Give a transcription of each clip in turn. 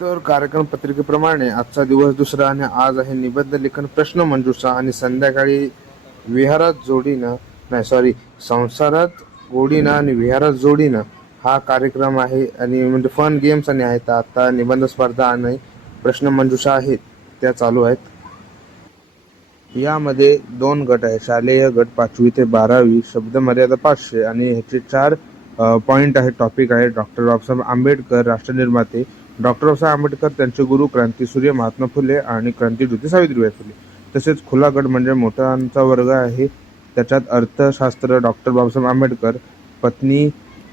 तर कार्यक्रम पत्रिकेप्रमाणे आजचा दिवस दुसरा आणि आज आहे निबंध लेखन प्रश्न मंजुषा आणि संध्याकाळी विहारात जोडीनं नाही सॉरी संसारात गोडीनं आणि विहारात जोडीनं हा कार्यक्रम आहे आणि म्हणजे फन गेम्स आणि आहेत. आता निबंध स्पर्धा आणि प्रश्न मंजुषा आहेत त्या चालू आहेत. यामध्ये 2 गट आहेत. शालेय गट 5वी ते 12वी, शब्द मर्यादा 500 आणि ह्याचे 4 पॉईंट आहेत. टॉपिक आहे डॉक्टर बाबासाहेब आंबेडकर राष्ट्रनिर्माते, डॉक्टर बाबासाहेब आंबेडकर त्यांचे गुरु क्रांतीसूर्य महात्मा फुले आणि क्रांतीज्योती सावित्रीबाई फुले. तसेच खुला गट म्हणजे मोठ्यांचा वर्ग आहे. त्याच्यात अर्थशास्त्र, डॉक्टर बाबासाहेब आंबेडकर, पत्नी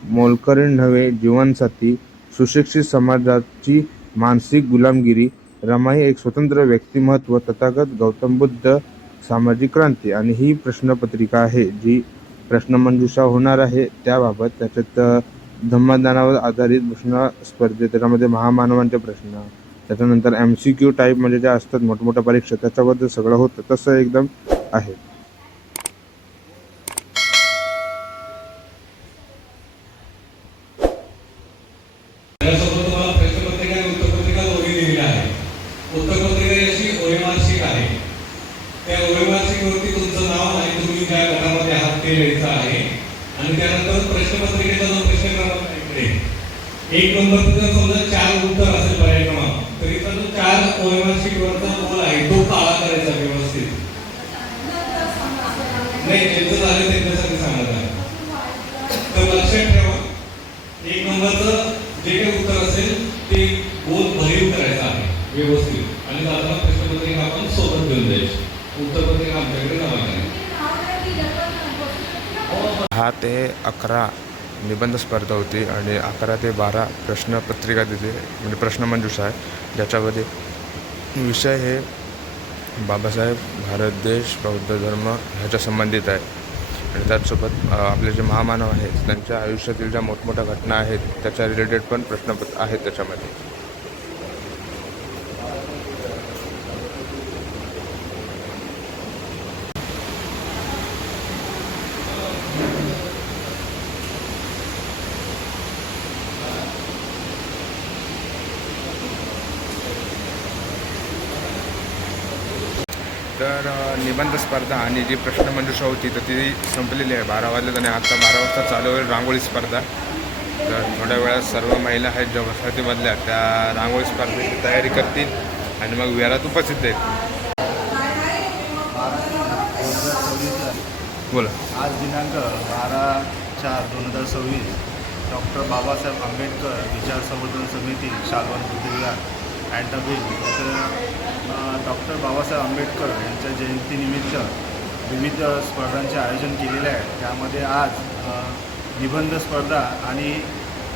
मोलकरीण नव्हे, जीवनसाथी, सुशिक्षित समाजाची मानसिक गुलामगिरी, रमाई एक स्वतंत्र व्यक्तिमत्व, तथागत गौतम बुद्ध, सामाजिक क्रांती. आणि ही प्रश्नपत्रिका आहे जी प्रश्नमंजुषा होणार आहे त्याबाबत. त्याच्यात धम्मज्ञानावर आधारित प्रश्न स्पर्धे, त्याच्यामध्ये महामानवांचे प्रश्न, त्याच्यानंतर MCQ टाईप म्हणजे ज्या असतात मोठमोठ्या परीक्षा त्याच्याबद्दल सगळं होतं तसं एकदम आहे. त्यासोबत तुम्हाला प्रश्नपत्रिका आणि उत्तरपत्रिका दोन्ही दिलेल्या आहे. उत्तरपत्रिका अशी OMR शीट आहे. त्या OMR शीटवरती तुमचं नाव आणि तुम्ही ज्या गटामध्ये आहात ते लिहायचं आहे. आणि त्यानंतर प्रश्नपत्रिकेचा जो प्रश्न क्रमांक आहे इकडे 1 नंबरचं जर समजा 4 उत्तर असेल पर्याय क्रमांक तरी तो 4 OMR शीटवरचा गोल आहे तो काळा करायचा व्यवस्थित. नाही ज्यांचं झालं त्यांच्यासाठी सांगत आहे. तर लक्षात ठेवा 1 नंबरचं जे काही उत्तर असेल ते गोल भरीव करायचं आहे व्यवस्थित आणि जाताना प्रश्नपत्रिका आपण सोबत घेऊन जायची. उत्तरपत्रिका आमच्याकडे जमा करायची. 10 ते 11 निबंध स्पर्धा होती आणि 11 ते 12 प्रश्नपत्रिका तिथे म्हणजे प्रश्नमंजुषा आहे, ज्याच्यामध्ये विषय हे बाबासाहेब, भारत देश, बौद्ध धर्म ह्याच्या संबंधित आहे. आणि त्याचसोबत आपले जे महामानव आहेत त्यांच्या आयुष्यातील ज्या मोठमोठ्या घटना आहेत त्याच्या रिलेटेड पण प्रश्नपत्र आहेत त्याच्यामध्ये. तर निबंध स्पर्धा आणि जी प्रश्नमंजुषा होती तर ती संपलेली आहे. 12 वाजल्यात आणि आता 12 वाजता चालू होईल रांगोळी स्पर्धा. तर थोड्या वेळात सर्व महिला आहेत ज्या वसाहतीमधल्या त्या रांगोळी स्पर्धेची तयारी करतील आणि मग विहारात उपस्थित आहेत. बोला. आज दिनांक 12/4/2026 डॉक्टर बाबासाहेब आंबेडकर विचार संवर्धन समिती शालवन बुद्धविहार अँटबिल डॉक्टर बाबासाहेब आंबेडकर यांच्या जयंतीनिमित्त विविध स्पर्धांचे आयोजन केलेले आहे. त्यामध्ये आज निबंध स्पर्धा आणि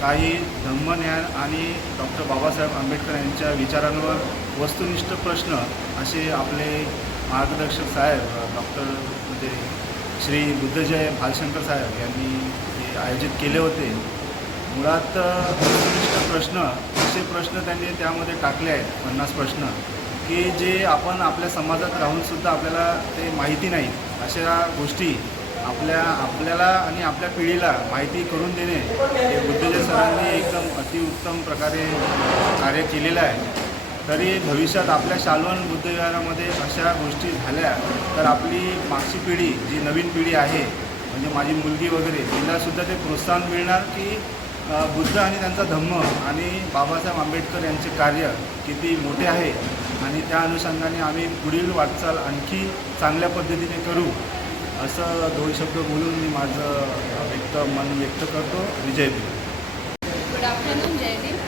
काही धम्मज्ञान आणि डॉक्टर बाबासाहेब आंबेडकर यांच्या विचारांवर वस्तुनिष्ठ प्रश्न असे आपले मार्गदर्शक साहेब डॉक्टर म्हणजे श्री बुद्धजय भालशंकर साहेब यांनी हे आयोजित केले होते. मुळात वस्तुनिष्ठ प्रश्न असे प्रश्न त्यांनी त्यामध्ये टाकले आहेत 50 प्रश्न की जे आपण आपल्या समाजात राहूनसुद्धा आपल्याला ते माहिती नाही. अशा गोष्टी आपल्याला आणि आपल्या पिढीला माहिती करून देणे हे बुद्धजय सरांनी एकदम अतिउत्तम प्रकारे कार्य केलेलं आहे. तरी भविष्यात आपल्या शालवन बुद्धविहारामध्ये अशा गोष्टी झाल्या तर आपली मागची पिढी जी नवीन पिढी आहे म्हणजे माझी मुलगी वगैरे तिलासुद्धा ते प्रोत्साहन मिळणार की बुद्ध आणि त्यांचा धम्म आणि बाबासाहेब आंबेडकर यांचे कार्य किती मोठे आहे आणि त्या अनुषंगाने आम्ही पुढील वाटचाल आणखी चांगल्या पद्धतीने करू असं 2 शब्द बोलून मी माझं मन व्यक्त करतो. जय Bhim. Good afternoon, Jaydeep.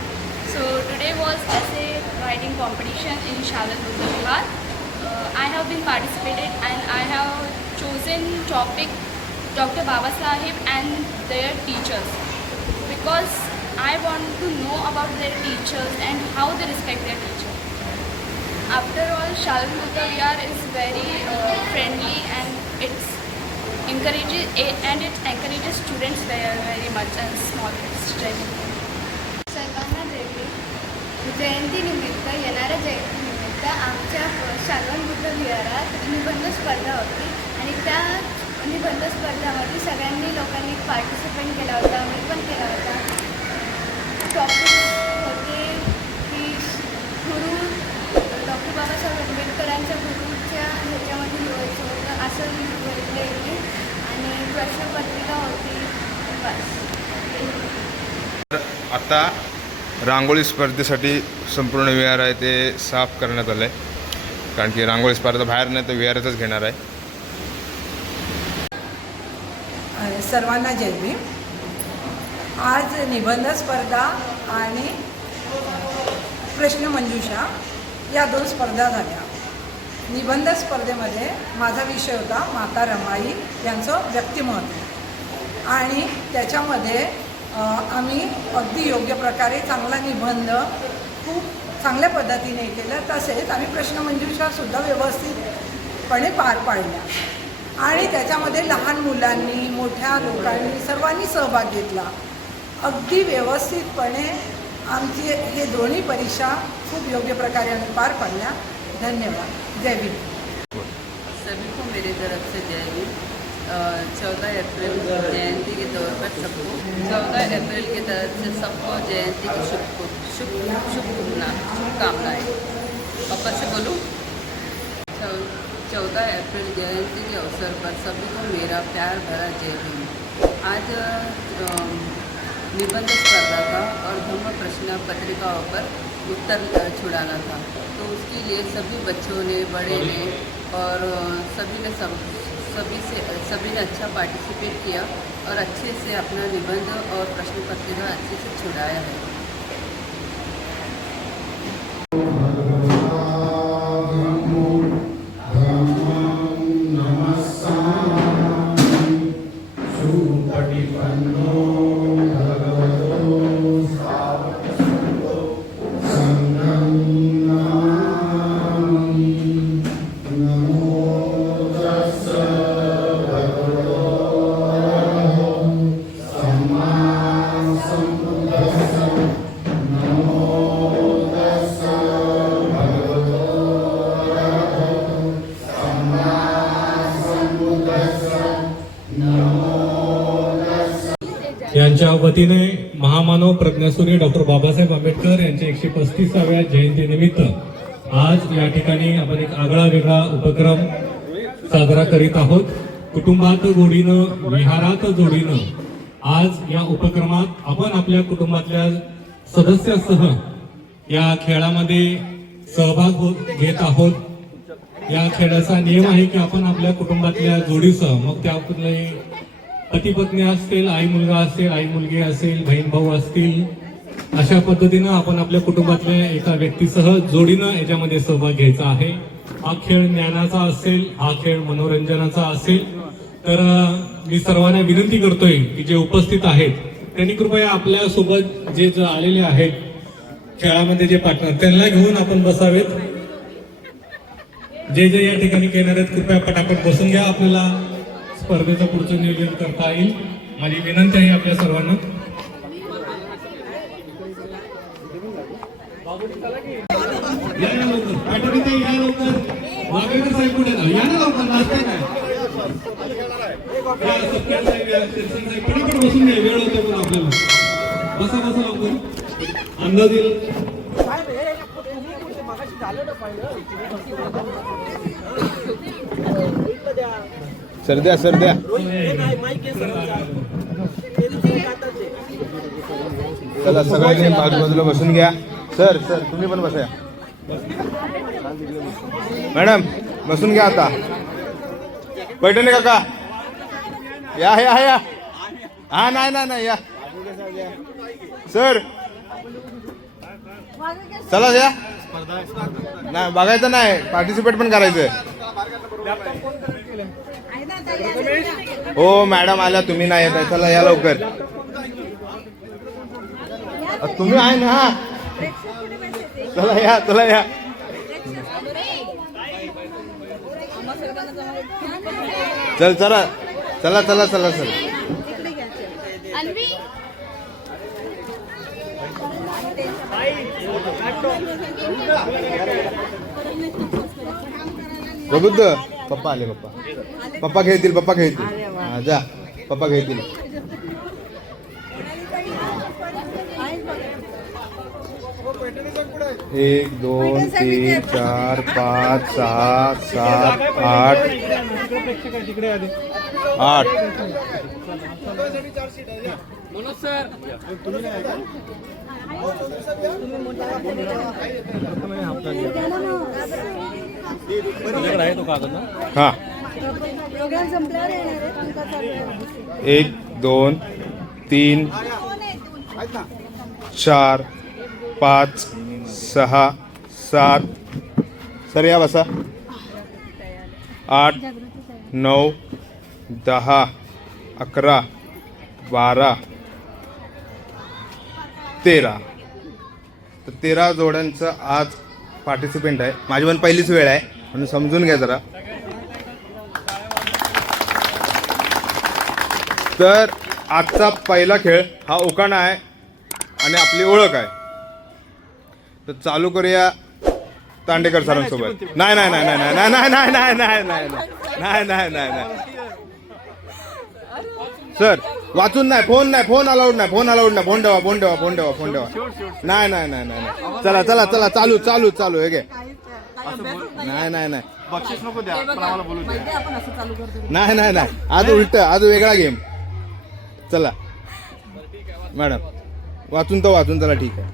So today was essay writing competition in Shalan Buddha Vihar. I have been participated and I have chosen topic Dr. Baba Sahib and their teachers because I want to know about their teachers and how they respect their teachers. After all, Shalan Buddha Vihar is very friendly and it encourages students very much and small kids. सर्वांना जयंतीनिमित्त येणाऱ्या जयंतीनिमित्त आमच्या शालवन बुद्ध विहारात निबंध स्पर्धा होती आणि त्या निबंध स्पर्धामध्ये सगळ्यांनी लोकांनी पार्टिसिपेट केला होता. मी पण केला होता. टॉपिक होते की याच्यामध्ये लिहायचं होतं असं लिहिलं मी आणि प्रश्नपत्रिका होती बस. आता रांगोळी स्पर्धेसाठी संपूर्ण विहार आहे ते साफ करण्यात आलं आहे, कारण की रांगोळी स्पर्धा बाहेर नाही तर विहारातच घेणार आहे. सर्वांना जय भीम. आज निबंध स्पर्धा आणि प्रश्नमंजुषा या 2 स्पर्धा झाल्या. निबंध स्पर्धेमध्ये माझा विषय होता माता रमाई यांचं व्यक्तिमत्व आणि त्याच्यामध्ये आम्ही अगदी योग्य प्रकारे चांगला निबंध खूप चांगल्या पद्धतीने केलं. तसेच आम्ही प्रश्नमंजुषासुद्धा व्यवस्थितपणे पार पाडल्या आणि त्याच्यामध्ये लहान मुलांनी मोठ्या लोकांनी सर्वांनी सहभाग घेतला. अगदी व्यवस्थितपणे आमची हे दोन्ही परीक्षा खूप योग्य प्रकारे आम्ही पार पाडल्या. धन्यवाद. जय भीम. सभी को मेरी तरफ से जय भीम. 14 अप्रैल जयंती के तौर पर सबको 14 अप्रैल की तरफ से सबको जयंती की शुभकामनाएं. वापस से बोलूँ. 14 अप्रैल जयंती के अवसर पर सभी को मेरा प्यार भरा जय भीम. आज निबंध स्पर्धा था और धम्म प्रश्न पत्रिकाओं पर उत्तर छुड़ाना था, तो उसके लिए सभी बच्चों ने, बड़े ने और सभी ने अच्छा पार्टिसिपेट किया और अच्छे से अपना निबंध और प्रश्न पत्रिका अच्छे से छुड़ाया है. यांच्या वतीने महामानव प्रज्ञासूर्य डॉक्टर बाबासाहेब आंबेडकर यांच्या 135व्या जयंतीनिमित्त आज या ठिकाणी आपण एक आगळा वेगळा उपक्रम साजरा करीत आहोत. कुटुंबात गोडीनं, विहारात जोडीनं. आज या उपक्रमात आपण आपल्या कुटुंबातल्या सदस्यासह या खेळामध्ये सहभाग घेत आहोत. या खेळाचा नियम आहे की आपण आपल्या कुटुंबातल्या जोडीसह, मग त्यातले पती पत्नी असतील, आई मुलगा असेल, आई मुलगी असेल, बहीण भाऊ असतील, अशा पद्धतीनं आपण आपल्या कुटुंबातल्या एका व्यक्तीसह जोडीनं याच्यामध्ये सहभाग घ्यायचा आहे. हा खेळ ज्ञानाचा असेल, हा खेळ मनोरंजनाचा असेल. तर मी सर्वांना विनंती करतोय की जे उपस्थित आहेत त्यांनी कृपया आपल्या सोबत जे आलेले आहेत खेळामध्ये जे पार्टनर, त्यांना घेऊन आपण बसावेत. जे जे या ठिकाणी खेळणार आहेत कृपया पटापट बसून घ्या. आपल्याला स्पर्धेचं पुढचं नियोजन करता येईल. माझी विनंती आहे आपल्या सर्वांना. या ना लवकर, पाठवते या लवकर. वागेकर साहेब कुठे या ना लवकर, नाचताय काय? या सत्कार साहेब, या शिरसाट साहेब, पटापट बसून घ्या, वेळ होतो पण आपल्याला. बसा बसा लवकर. अंदाज येईल. सर द्या. चला सगळ्यांनी बाजूला बसून घ्या. सर तुम्ही पण बसा. मॅडम बसून घ्या. आता पैठणे काका या. हा नाही या सर. चला या. नाही बघायचं नाही, पार्टिसिपेट पण करायचं. हो मॅडम आल्या, तुम्ही नाही येत आहे. चला या लवकर. तुम्ही आहे ना. हा चला या. चला सर. प्रबुद्ध पप्पा आले. पप्पा खेळतील. हा जा, पप्पा खेळतील. 1 2 3 4 5 6 7 8 8 हां 1 2 3 4 5 6 7 सर या बसा 8 9 10 11 12 13 तर 13 जोड्यांचं आज पार्टिसिपेंट आहे. माझी पण पहिलीच वेळ आहे म्हणून समजून घ्या जरा. तर आजचा पहिला खेळ हा उकाणा आहे आणि आपली ओळख आहे. तर चालू करूया तांडेकर सरांसोबत. नाही नाही नाही नाही नाही नाही नाही नाही नाही नाही नाही नाही नाही नाही सर वाचून नाही. फोन अलाउड नाही. फोन ठेवा. नाही नाही नाही नाही चला चला चला चालू चालू चालू हे घे. नाही नाही नाही बक्षीस नको द्या, पण आम्हाला बोलू द्या. नाही नाही नाही आज उलट, आज वेगळा गेम. चला मॅडम वाचून चला ठीक आहे.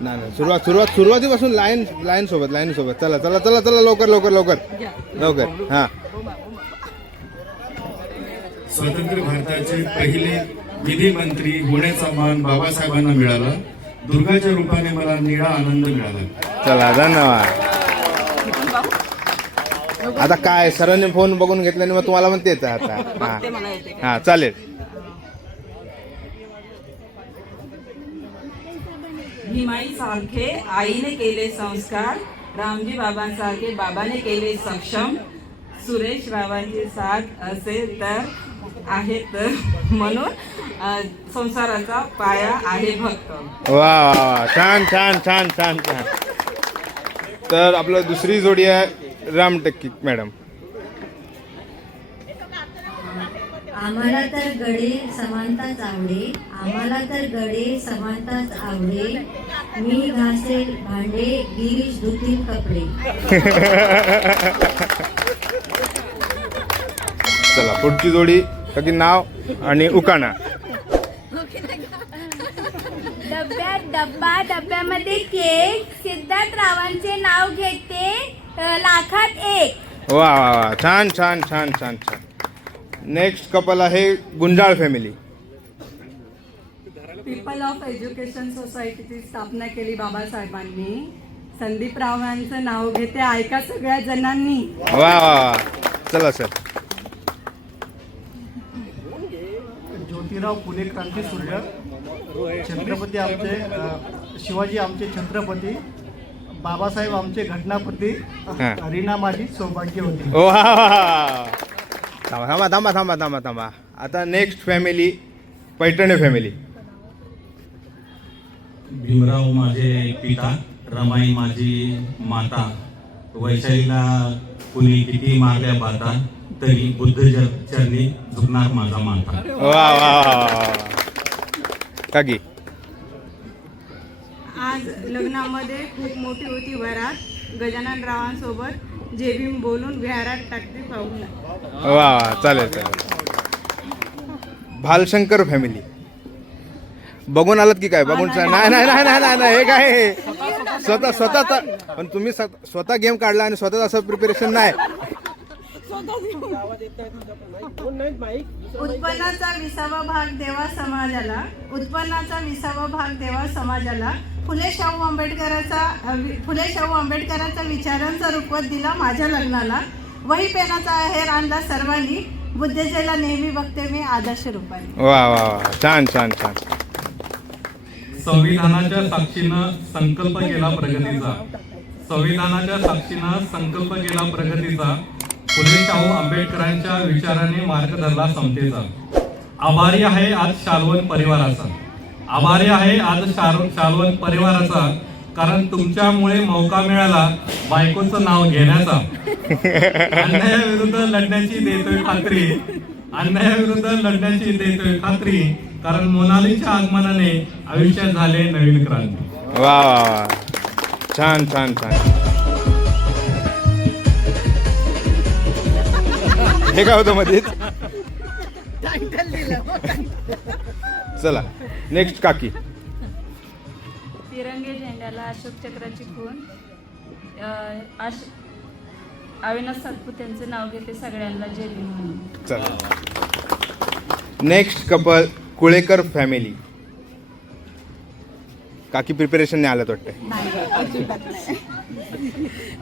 नाही सुरुवातीपासून लाईन सोबत चला चला चला चला लवकर हां. स्वतंत्र भारताचे पहिले विधी मंत्री होण्याचा मान बाबासाहेबांना मिळाला. दुर्गाच्या रूपाने मला निळा आनंद मिळाला. चला धन्यवाद. आता काय सरांनी फोन बघून घेतल्याने मग तुम्हाला पण तेच आता. हां चालेल. भीमाई सारखे आईने केले संस्कार, रामजी बाबांसारखे बाबाने केले सक्षम, सुरेश बाबांची साथ असेल तर आहे तर म्हणून संसाराचा पाया आहे भक्त. वा वा वा छान छान छान छान छान. तर आपलं दुसरी जोडी आहे राम टेक्की मॅडम. आम्हाला तर गडे समानताच आवडे, आम्हाला तर गडे समानताच आवडे, मी घासेल भांडे, गिरीश धुतील कपडे. चला पुढची जोडी की नाव आणि उकाणा. डब्यामध्ये केक, सिद्धार्थरावांचे नाव घेते, लाखात एक. वा वा वा छान छान छान छान छान. नेक्स्ट कपल आहे Gunjal family. People of education सोसायटीची स्थापना केली बाबासाहेबांनी, संदीप रावांचं नाव घेते, ऐका सगळ्या जणांनी. वा वा वा चला सर. ज्योतिराव फुले क्रांती सूर्य, छत्रपती आमचे शिवाजी आमचे छत्रपती, बाबासाहेब आमचे घटनापती, रीना माझी सौभाग्य होती. वा थांबा. आता next family Paithane family. Bhimrao माझे पिता, रमाई माझी माता, वैशालीला कुणी किती मारल्या बाता, तरी बुद्ध चरणी झुकणार माझा माता. वा वा काकी. आज लग्नामध्ये खूप मोठी होती वरात, गजानन रावांसोबत जे भीम बोलून विहारात टाकते पाहून. वा वा चालेल. भालशंकर फॅमिली. बघून आलात की काय? बघून नाही हे काय स्वतः पण तुम्ही स्वतः गेम काढला आणि स्वतः असं प्रिपरेशन नाही. उत्पन्नाचा 20वा भाग देवा समाजाला, फुले शाहू आंबेडकरांचा विचारांचा रुखवत दिला माझ्या लग्नाला, वही पेनाचा आहेर आणला सर्वांनी, बुद्धेला नेहमी बघते मी आदर्श रूपाने. वा वा वा छान छान छान. संविधानाच्या साक्षीनं संकल्प केला प्रगतीचा, फुले शाहू आंबेडकरांच्या विचाराने मार्ग धरला समतेचा. आभारी आहे आज शालवन परिवाराचा, कारण तुमच्यामुळे मौका मिळाला बायकोचं नाव घेण्याचा. अन्यायाविरुद्ध लढण्याची देतोय खात्री, कारण मोनालीच्या आगमनाने आयुष्यात झाले नवीन क्रांती. वा वा वा, छान छान छान. हे काय होतं मध्येच. चला नेक्स्ट काकी. तिरंगी झेंड्याला अशोक चक्राची खून. अविनाश सातपुत यांचं नाव घेते सगळ्यांना जय भीम म्हणून. चला नेक्स्ट कपल कुळेकर फॅमिली. काकी प्रिपरेशन नाही आलं वाटतं.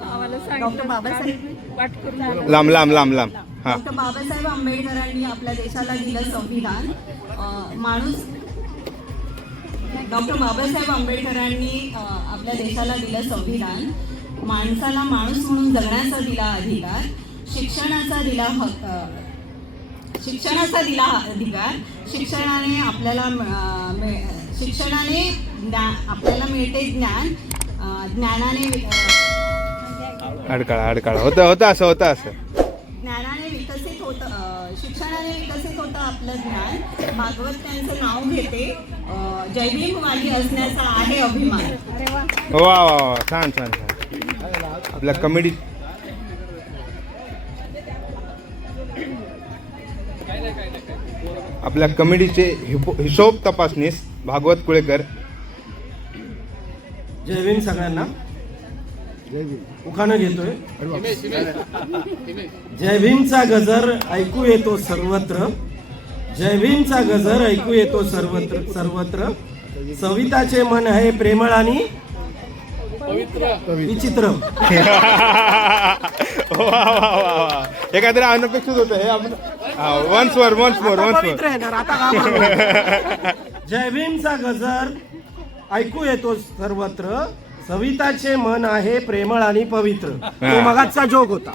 आम्हाला सांगितलं बाबासाहेब पाठ करून लांब लांब लांब लांब. हां डॉक्टर बाबासाहेब आंबेडकरांनी आपल्या देशाला दिलं संविधान. डॉक्टर बाबासाहेब आंबेडकरांनी आपल्या देशाला दिलं संविधान. माणसाला माणूस म्हणून जगण्याचा दिला अधिकार. शिक्षणाचा दिला अधिकार. शिक्षणाने आपल्याला आपल्याला मिळते ज्ञान. ज्ञानाने अडकाळा होतं असं. ज्ञानाने विकसित होतं. शिक्षणाने विकसित होतं आपलं ज्ञान. भागवत त्यांचं नाव घेते. जय भीमवाली असण्याचा आहे अभिमान. वा वा वा, छान छान छान. आपल्या कमेडी आपल्या कमेडीचे हिशोब तपासणीस भागवत कुळेकर. जय भीम सगळ्यांना. उखाणं घेतोय. जय भीमचा गजर ऐकू येतो सर्वत्र. जय भीमचा गजर ऐकू येतो सर्वत्र सर्वत्र. सविताचे मन आहे प्रेमळ आणि विचित्र. हे काहीतरी अनपेक्षित होतं हे आपण. Once more. जय भीमचा गजर ऐकू येतो सर्वत्र. सविताचे मन आहे प्रेमळ आणि पवित्र. तो मगाचा जोक होता.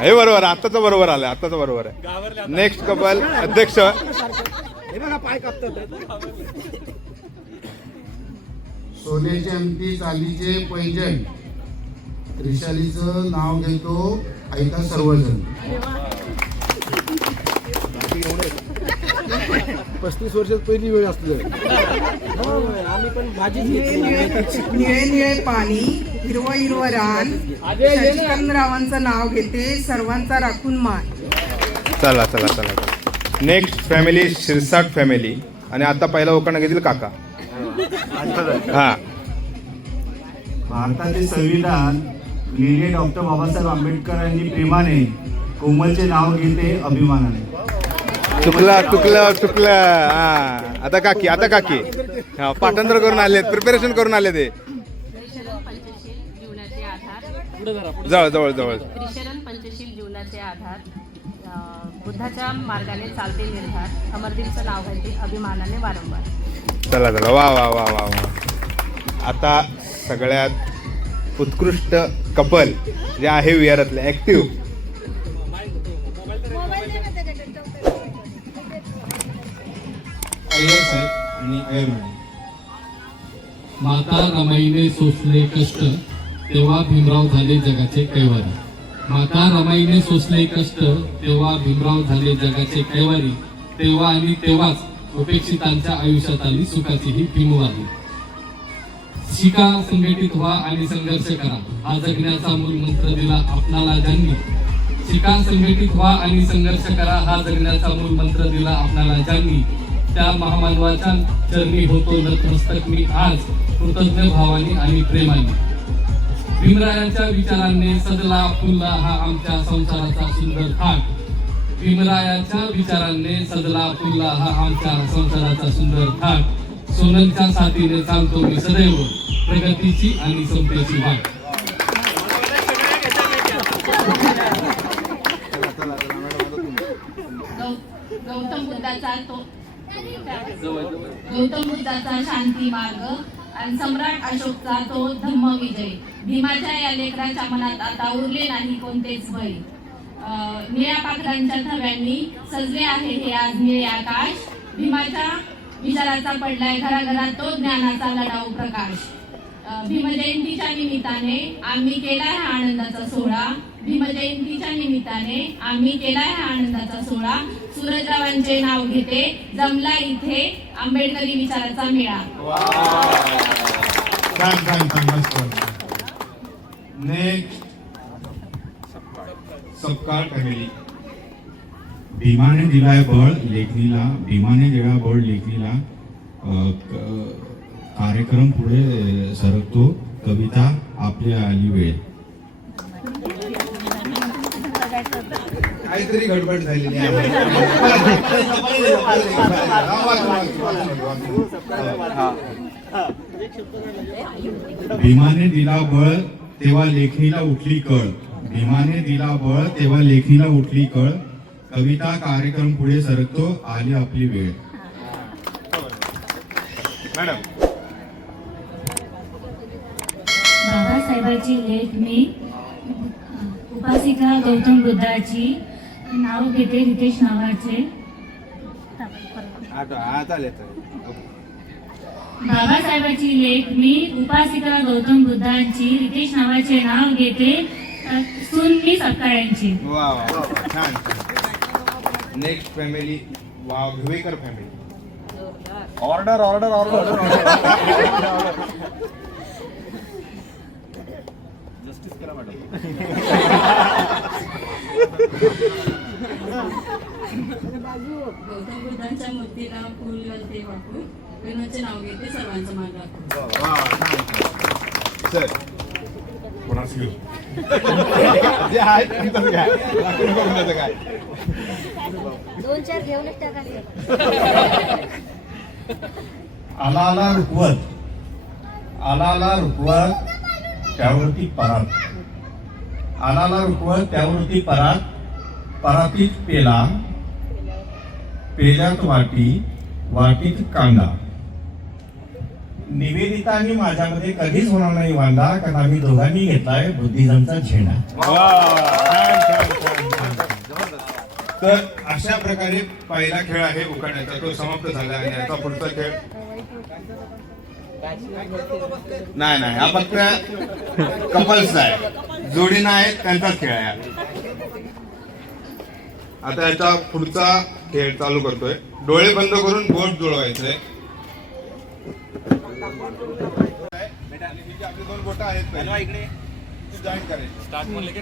हे बरोबर. आत्ताचं बरोबर आहे. नेक्स्ट कपल अध्यक्ष. हे बघा पाय कापतात. सोन्याची अंगठी चांदीचे पैंजण. त्रिशालीचं नाव घेतो ऐका सर्वजण. 35 वर्षात पहिली वेळ असते. आम्ही पण भाजी निळे पाणी, हिरवं रान. शशिकांतरावांचं नाव घेते सर्वांचा राखून मान. चला. Next family Shirsat family. आणि आता पहिला उखाणा घेतील काका. हा. भारताचे संविधान लिहिले डॉक्टर बाबासाहेब आंबेडकरांनी प्रेमाने. कोमलचे नाव घेते अभिमानाने. चुकलं. आता काकी पाठांतर करून आले, प्रिपरेशन करून आले ते. जीवनाचे आधार. जवळ त्रिशरण पंचशील जीवनाचे आधार. बुद्धाच्या मार्गाने चालते निर्धार. अमरदीपचं नाव घालते अभिमानाने वारंवार. चला वा. आता सगळ्यात उत्कृष्ट कपल जे आहे विहारातले ऍक्टिव्ह. आणि माता रमाईने सोसले कष्ट तेव्हा भीमराव झाले जगाचे कैवारी. माता रमाईने सोसले कष्ट तेव्हा भीमराव झाले जगाचे कैवारी. तेव्हा आणि तेव्हाच उपेक्षितांच्या आयुष्यात आली सुखाची ही भीमवारी. शिका, संघटित व्हा आणि संघर्ष करा हा जगण्याचा मूल मंत्र दिला आपणाला ज्यांनी. शिका, संघटित व्हा आणि संघर्ष करा हा जगण्याचा मूल मंत्र दिला आपणाला ज्यांनी. त्या महामानवाच्या चरणी होतो नतमस्तक मी आज कृतज्ञ भावाने आणि प्रेमाने. भीमरायांच्या विचारांनी सजला फुलला हा आमच्या संसाराचा सुंदर थाट. भीमरायांच्या विचारांनी सजला फुलला हा आमच्या संसाराचा सुंदर थाट. सोनलच्या साथीने चालतो मी सदैव प्रगतीची आणि समतेची वाट. गौतम बुद्धाचा शांती मार्ग आणि सम्राट अशोकचा तो धम्म विजय. भीमाच्या या लेकराच्या मनात आता उरले नाही कोणतेच भय. निळ्या पाखरांच्या थव्यांनी सजले आहे हे आज निळे आकाश. भीमाच्या विचाराचा पडलाय घराघरात तो ज्ञानाचा लढाऊ प्रकाश. भीमजयंतीच्या निमित्ताने आम्ही केलाय हा आनंदाचा सोहळा. भीमजयंतीच्या निमित्ताने आम्ही केलाय हा आनंदाचा सोहळा. सूरजरावांचे नाव घेते जमला इथे आंबेडकरी विचाराचा मेळा. Next Sapkal family. भीमाने दिलाय बळ लेखणीला, भीमाने दिला बळ लेखणीला, कार्यक्रम पुढे सरकतो, कविता आपल्या आली वेळ. काहीतरी गडबड झालेली आहे. भीमाने दिला बळ तेव्हा लेखणीला उठली कळ, भीमाने दिला बळ तेव्हा लेखणीला उठली कळ, कविता कार्यक्रम पुढे सरकतो, आली आपली वेळ. मॅडम. बाबासाहेबांची लेख मी उपासिका गौतम बुद्धाची नाव घेते रितेश नावाचे. बाबासाहेबांची लेख मी उपासिका गौतम बुद्धांची रितेश नावाचे नाव घेते, सून मी सपकाळ्यांची. वा वा छान. Next family Waghwekar family. Order order order. Justice करा मॅडम. गौतम बुद्धांच्या मूर्तीला फुल घालते वाकून, प्रेमाचे नाव घेते सर्वांचं मान राखून. सर कोणास घेऊ? जे आहे त्यांचं काय, कोणाचं काय. 2-4 घेऊन टाका. आला आला रुकवत, आला आला रुकवत त्यावरती परात, आला आला रुकवत त्यावरती परात, परातीत पेला, पेल्यात वाटी, वाटीत कांदा. निवेदिता आणि माझ्यामध्ये कधीच होणार नाही वांदा, कारण आम्ही दोघांनी घेतलाय बुद्धिझमचा झेंडा. तर अशा प्रकारे पहिला खेळ आहे उखाण्याचा, तो समाप्त झाला. आणि आता पुढचा खेळ नाही नाही, हा फक्त कपल्स आहे, जोडी नाही त्यांचाच खेळ आहे. आता याचा पुढचा खेळ चालू करतोय. डोळे बंद करून बोट जुळवायचंय. आपली 2 बोट आहेत जॉईन करायची. स्टार्ट म्हणले की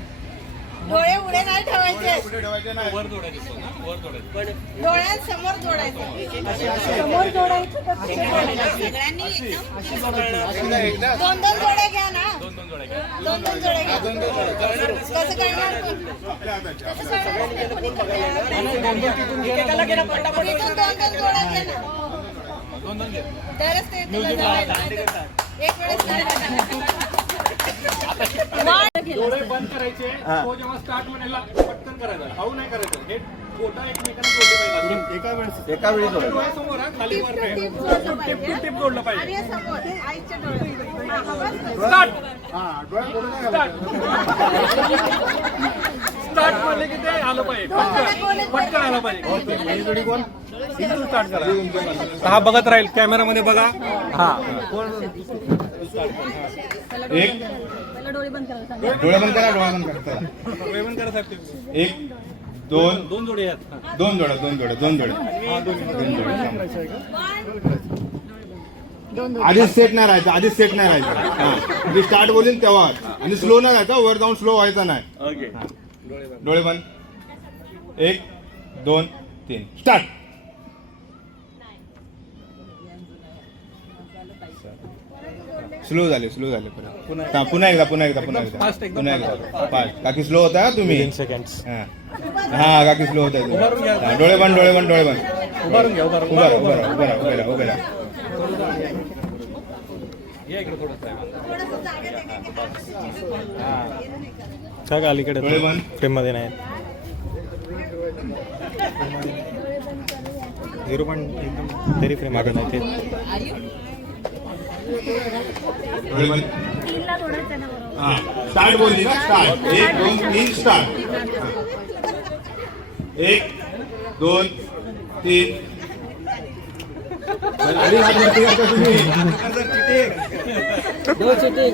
डोळे उडे नाही ठेवायचे, पुढे ठेवायचे नाही, वर जोडायचं ना, वर जोडायचं. डोळ्यांसमोर जोडायचं, समोर जोडायचं. सगळ्यांनी एकदा 2-2 जोड्या घ्या ना, 2-2 जोड्या घ्या. 2-2 जोड्या घ्या. कसं करणार कोण? कसं करणार? कोणी करणार? इथून 2-2 जोड्या घ्या ना, 2-2 घ्या. तरच ते तुला जमेल. एक वेळेस डोळे बंद करायचे, तो जेव्हा स्टार्ट म्हणायला पटकन करायचा, हाऊ नाही करायचं. हे बोटा एकमेकांना जोडले पाहिजे. एका वेळी जोडायचं. डोळ्यासमोर हा, खाली वर नाही. टिप जोडलं पाहिजे. आणि समोर आईच्या डोळे. हा, हवा स्टार्ट स्टार्ट म्हणले की ते आलं पाहिजे, पटकन आलं पाहिजे. जोडी कोण स्टार्ट करा. हा बघत राहील कॅमेरामध्ये बघा. हा एक डोळे बंद करा, डोळे बंद करा. डोळे बंद करा साहेब. 1 2 जोडे आहेत. 2 जोड्या 2 जोड्या 2 जोड्या. आधीच सेट नाही राहायचं, आधीच सेट नाही राहायचं. हा, मी स्टार्ट बोलीन तेव्हा. आणि स्लो नाही राहायचा, वर जाऊन स्लो व्हायचा नाही. ओके. डोळे बंद. 1 2 3 स्टार्ट. स्लो झाले पुन्हा एकदा फास्ट. काकी स्लो होता तुम्ही. सेकंड्स. हा काकी स्लो होता. डोळे बंद. उभारून घ्या. उभे राहा. या इकडे थोडं अलीकडे डोळे बंद. फ्रेम मध्ये नाही. 0 पण एकदम तरी फ्रेम मध्ये नाही ते. डोळे बंद. हा स्टार्ट बोलली ना. Start 1 2 3 start. 1 2 3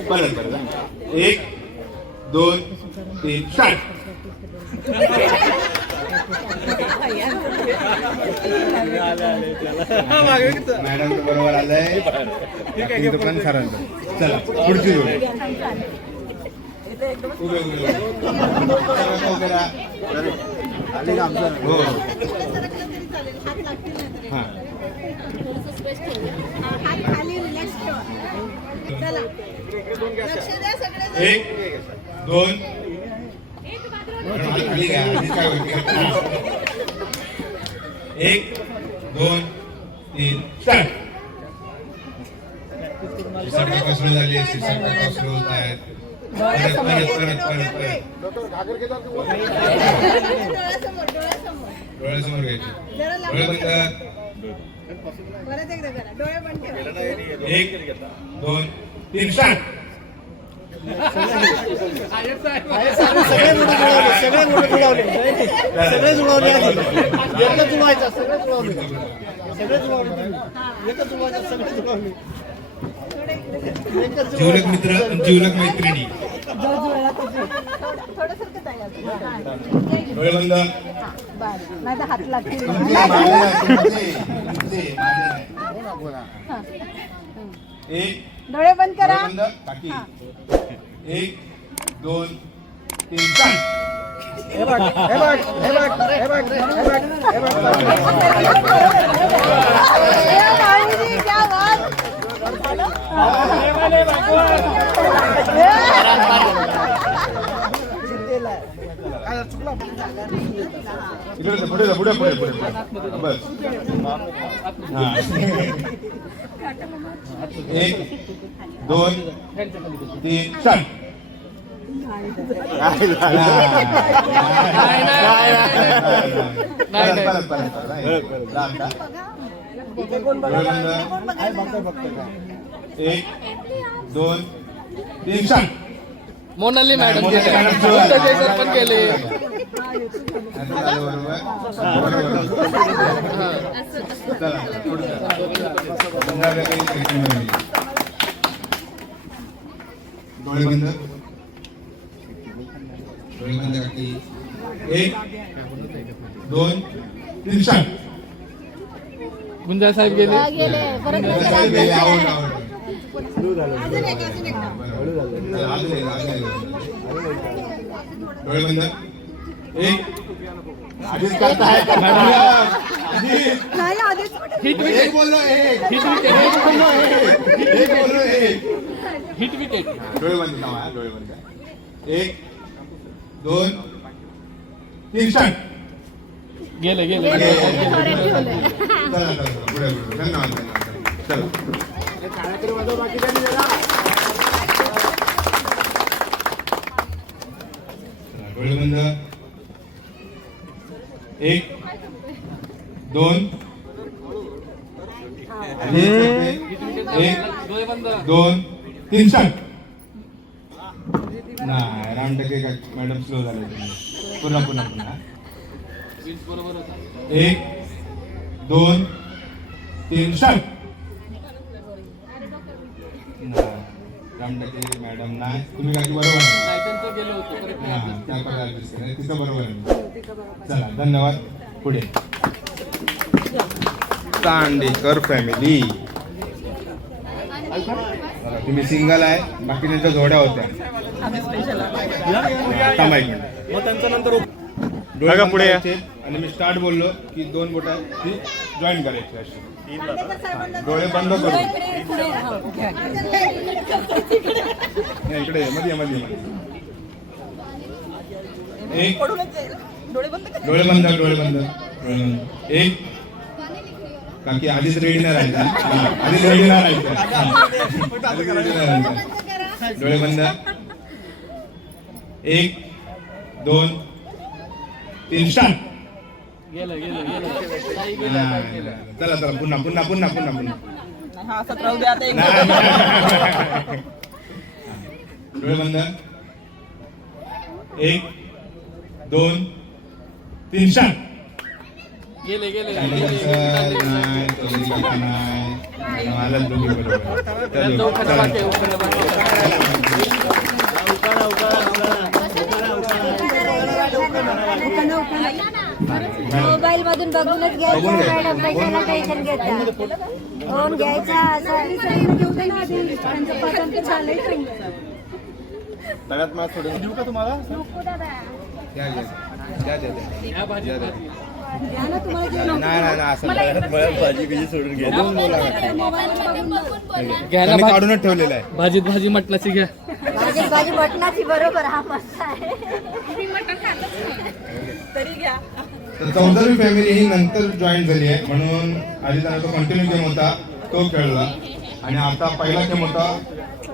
परत 1 2 3 स्टार्ट. मॅडम बरोबर आलंय. पण खरं चला पुढची जोडी उभे उभे हो हां एक दोन खाली घ्या आधीच काय होती एक दोन तीन स्टार्ट शीर्षक सुरू झाली शीर्षक सुरू होत आहेत परत परत परत परत परत डोळ्यासमोर घ्यायचे डोळे बंद एक दोन तीन स्टार्ट जीवलक मित्र जीवलक मैत्रिणी डोळे बंद हात लागतील एक डोळे बंद करा बंद टाकी एक दोन तीन स्टार्ट पुढे जा पुढे पुढे पुढे बस एक दोन तीन स्टार्ट एक दोन तीन स्टार्ट मोनाली मॅडम पण गेले डोळे बंद डोळे बंद काकी एक दोन तीन स्टार्ट गुंजा साहेब गेले साहेब गेले आवड आवड डोळे बंद एक आधीच करताय एक बोललो एक बोललो एक हिट विकेट डोळे बंद थांबा डोळे बंद एक दोन तीन स्टार्ट गेले गेले चला चला पुढे पुढे धन्यवाद चला डोळे बंद एक दोन एक दोन तीन स्टार्ट नाही राम टके मॅडम स्लो झाले पुन्हा पुन्हा पुन्हा एक दोन तीन स्टार्ट राम टके मॅडम नाही तुम्ही काय बरोबर त्या पगार दिसते तिथं बरोबर आहे चला धन्यवाद पुढे तांडेकर फॅमिली तुम्ही सिंगल आहे बाकी त्यांच्या जोड्या होत्या डोळे पुढे आणि मी स्टार्ट बोललो की दोन बोटा ती जॉईन करायची अशी डोळे बंद करू इकडे मध्ये मध्ये एक डोळे बंद डोळे बंद एक काकी आधीच रेडी नाही राहायचं आधीच रेडी नाही राहायचं डोळे बंद एक दोन तीन स्टार्ट चला चला पुन्हा पुन्हा पुन्हा पुन्हा पुन्हा डोळे बंद एक दोन तीन स्टार्ट गेले गेले मोबाईल मधून बघूनच घ्यायचं मॅडम पैशाला टेन्शन घेतात ओम घ्यायचा सगळ्यात मला थोडं देऊ का तुम्हाला द्या नाही असं भाजी बिजी सोडून घ्या काढूनच ठेवलेलं आहे. भाजीत भाजी मटणाची घ्या. भाजी मटणाची बरोबर. हा मस्त आहे. तरी घ्या. तर 14वी फॅमिली ही नंतर जॉईन झाली आहे, म्हणून आधी त्यांना तो कंटिन्यू गेम होता तो खेळला आणि आता पहिला गेम होता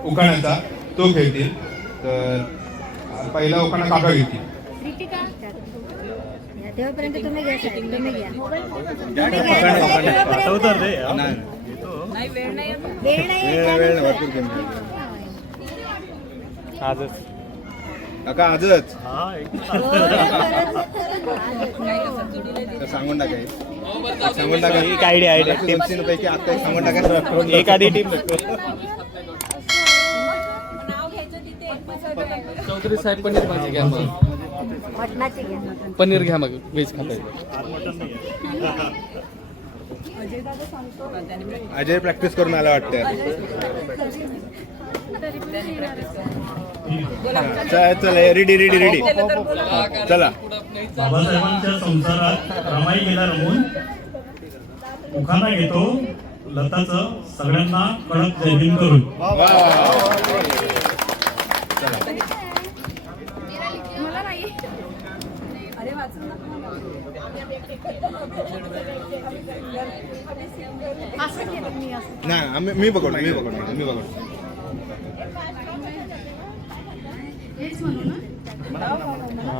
उखाण्याचा तो खेळतील. तर पहिला उखाणा काका घेतील. तेव्हापर्यंत तुम्ही घ्या साहेब, तुम्ही घ्या. वेळ नाही भरपूर गेम आजच काका आजच सांगून टाकाय एक आयडिया टीम्स पैकी आता एक सांगून टाका. एक आधी टीम चौधरी साहेब पनीर भाजी घ्या. मग मटणाची घ्या. पनीर घ्या. मग व्हेज खाता येईल. अजय प्रॅक्टिस करून आला वाटतं. चला रेडी चला. बाबासाहेबांच्या संसारात रमाई गेला रमून उखाणा घेतो लताचं सगळ्यांना कडक जय भीम करून. नाही मी बघतो.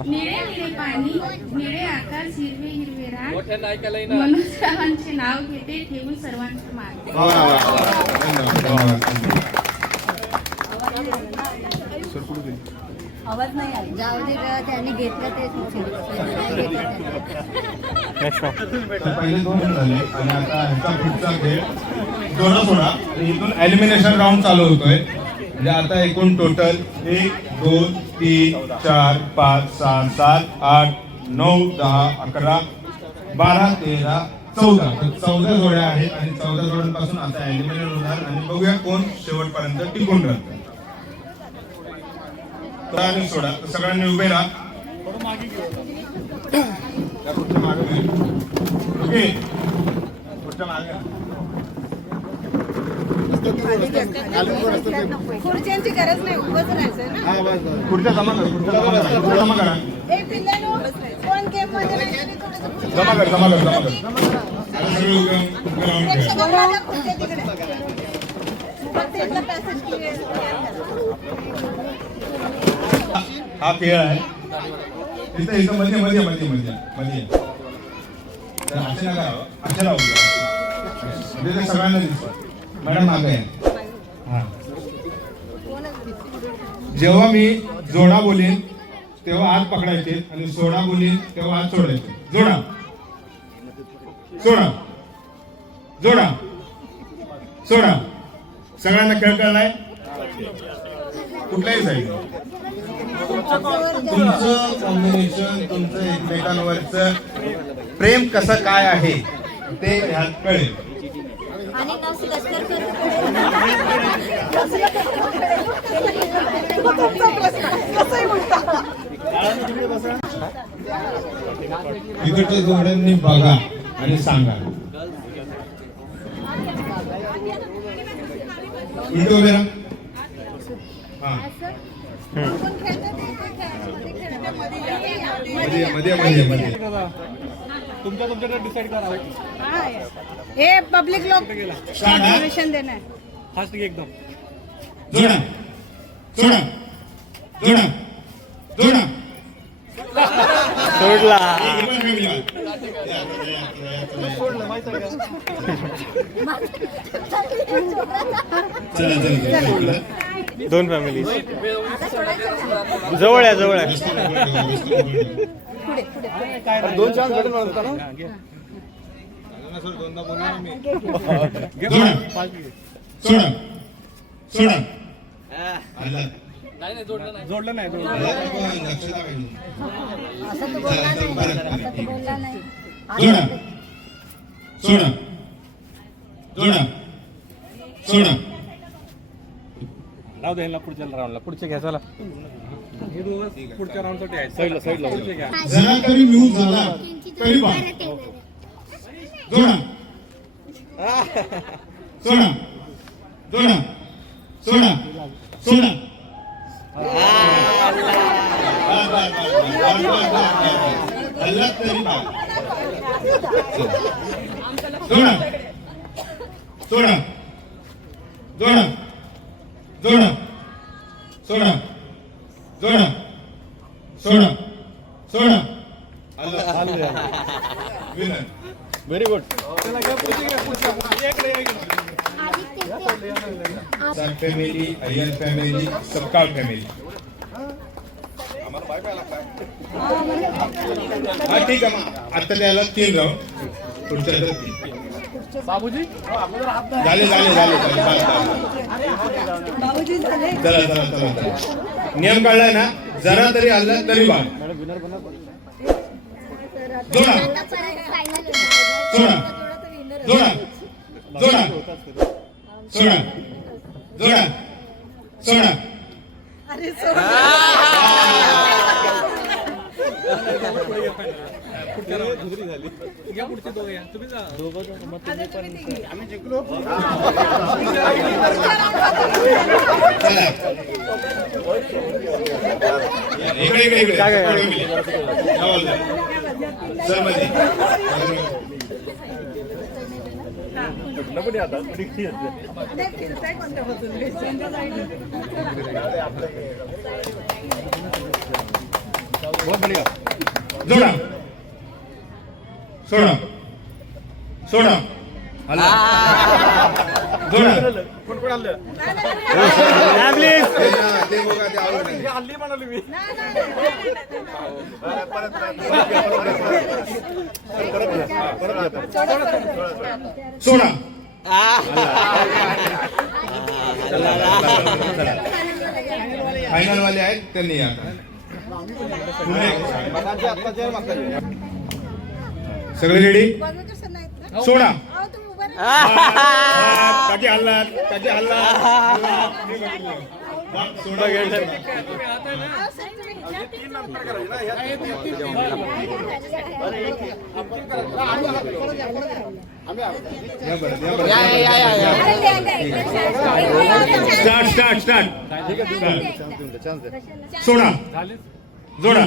निळे निळे पाणी, निळे आकाश, हिरवे हिरवे रान, मनुष्याचे नाव घेते ठेवून सर्वांचे मान. आवाज नाही आला. जाऊ दे गं, त्यांनी घेतलं तेच पहिले 2 झाले आणि आता ह्याचा पुढचा खेळ थोडा इथून एलिमिनेशन राऊंड चालू होतोय. म्हणजे आता एकूण टोटल 1 2 3 4 5 6 7 8 9 10 11 12 13 14 14 जोड्या आहेत आणि 14 जोड्यांपासून आता एलिमिनेट होणार आणि बघूया कोण शेवटपर्यंत टिकून राहतं. तर आणि सोडा सगळ्यांनी उभे राहा. पुढच्या मागे ओके पुढच्या मागे खुर्च्यांची गरज नाही. उभंच राहायचं ना. पुढच्या जमा करा. एक पिल्लानो कोण गेम मध्ये जमा कर खुर्च्या तिकडे. फक्त इथला पॅसेज क्लिअर. हा खेळ आहे. इथं मध्ये तर असे नका असे राहू द्या. म्हणजे ते सगळ्यांना दिसतं. मॅडम मागे आहे. हा जेव्हा मी जोडा बोलीन तेव्हा हात पकडायचे आणि सोडा बोलीन तेव्हा हात सोडायचे. जोडा सोडा सगळ्यांना खेळ कळलाय. कुठल्याही साईड तुमचं कॉम्बिनेशन तुमचं एकमेकांवरचं प्रेम कसं काय आहे ते ह्यात कळेल. आणि इकडच्या जोड्यांनी बघा आणि सांगा. उलट उभे राहा. मध्ये तुमच्याकडे डिसाईड करा. हे पब्लिक लोक कॉन्ट्रीब्युशन देणार. फास्ट एकदम. जोडा सोडला. चला 2 फॅमिली जवळ आहे. 2 चान्स भेटेल मला ना. सोडा जोडलं नाही. असं तर बोलला नाही. जोडा सोडा. राहू दे ह्यांना पुढच्या राऊंडला. पुढचे घ्या चला. हे दोघं पुढच्या राऊंडसाठी आहेत. साईडला पुढचे घ्या. जरा तरी म्यूज झाला तरी बा. जोडा सोडा जोडा सोडा सोडा. हल्ला तरी बा. जोडा सोडा जोडा जोडा सोडा जोडा सोडा सोडा. Very good. चला घ्या पुढचे घ्या. पुढच्या सन फॅमिली, अय्यर फॅमिली, सबकाळ फॅमिली. हा ठीक आहे. आता त्याला 3 राऊंड, पुढच्या 3. बाबूजी झाले झाले झाले चला चला चला. नियम काढलाय ना, जरा तरी हल्ला तरी बा. जोडा सोडा जोडा जोडा सोडा जोडा सोडा. दुसरी झाली. घ्या पुढचे दोघं या. तुम्ही जा. दोघं आम्ही जिंकलो. इकडे इकडे इकडे सर मध्ये जोडा सोडा सोडा जोडा. कोण कोण आलं? हल्ली म्हणाली मी. सोडा. फायनल वाले आहेत त्यांनी आता सगळे रेडी. सोडा. काकी हल्ला काकी हल्ला सोडा. Start start start. सोडा जोडा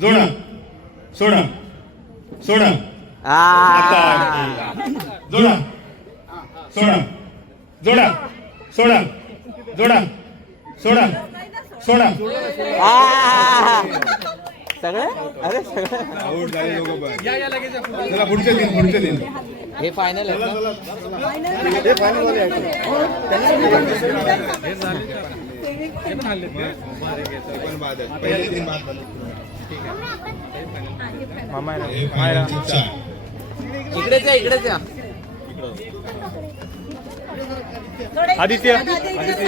जोडा सोडा सोडा. जोडा सोडा जोडा सोडा जोडा सोडा सोडा. सगळे अरे सगळे आउट झाले लोक. या लगेच. चला पुढचे दिन. हे फायनल आहे. हे फायनल वाले आहेत. हे झाले. हे पण हल्ले. पण बाद आहे. पहिले 3 बाद झाले. मायरा इकडेच या. आदित्य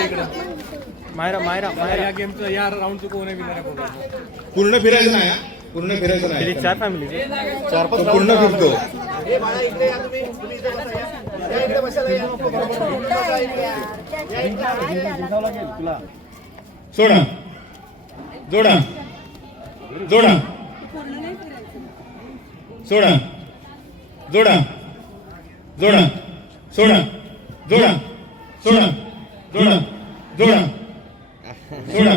इकडे. मायरा या गेमचं या राऊंडचं कोण आहे विनर आहे? पूर्ण फिरायचं नाही. पूर्ण फिरायचं नाही. 4 फॅमिली 4-5 पूर्ण फिरतो. सोडा जोडा जोडा सोडा जोडा जोडा सोडा जोडा सोडा जोडा जोडा सोडा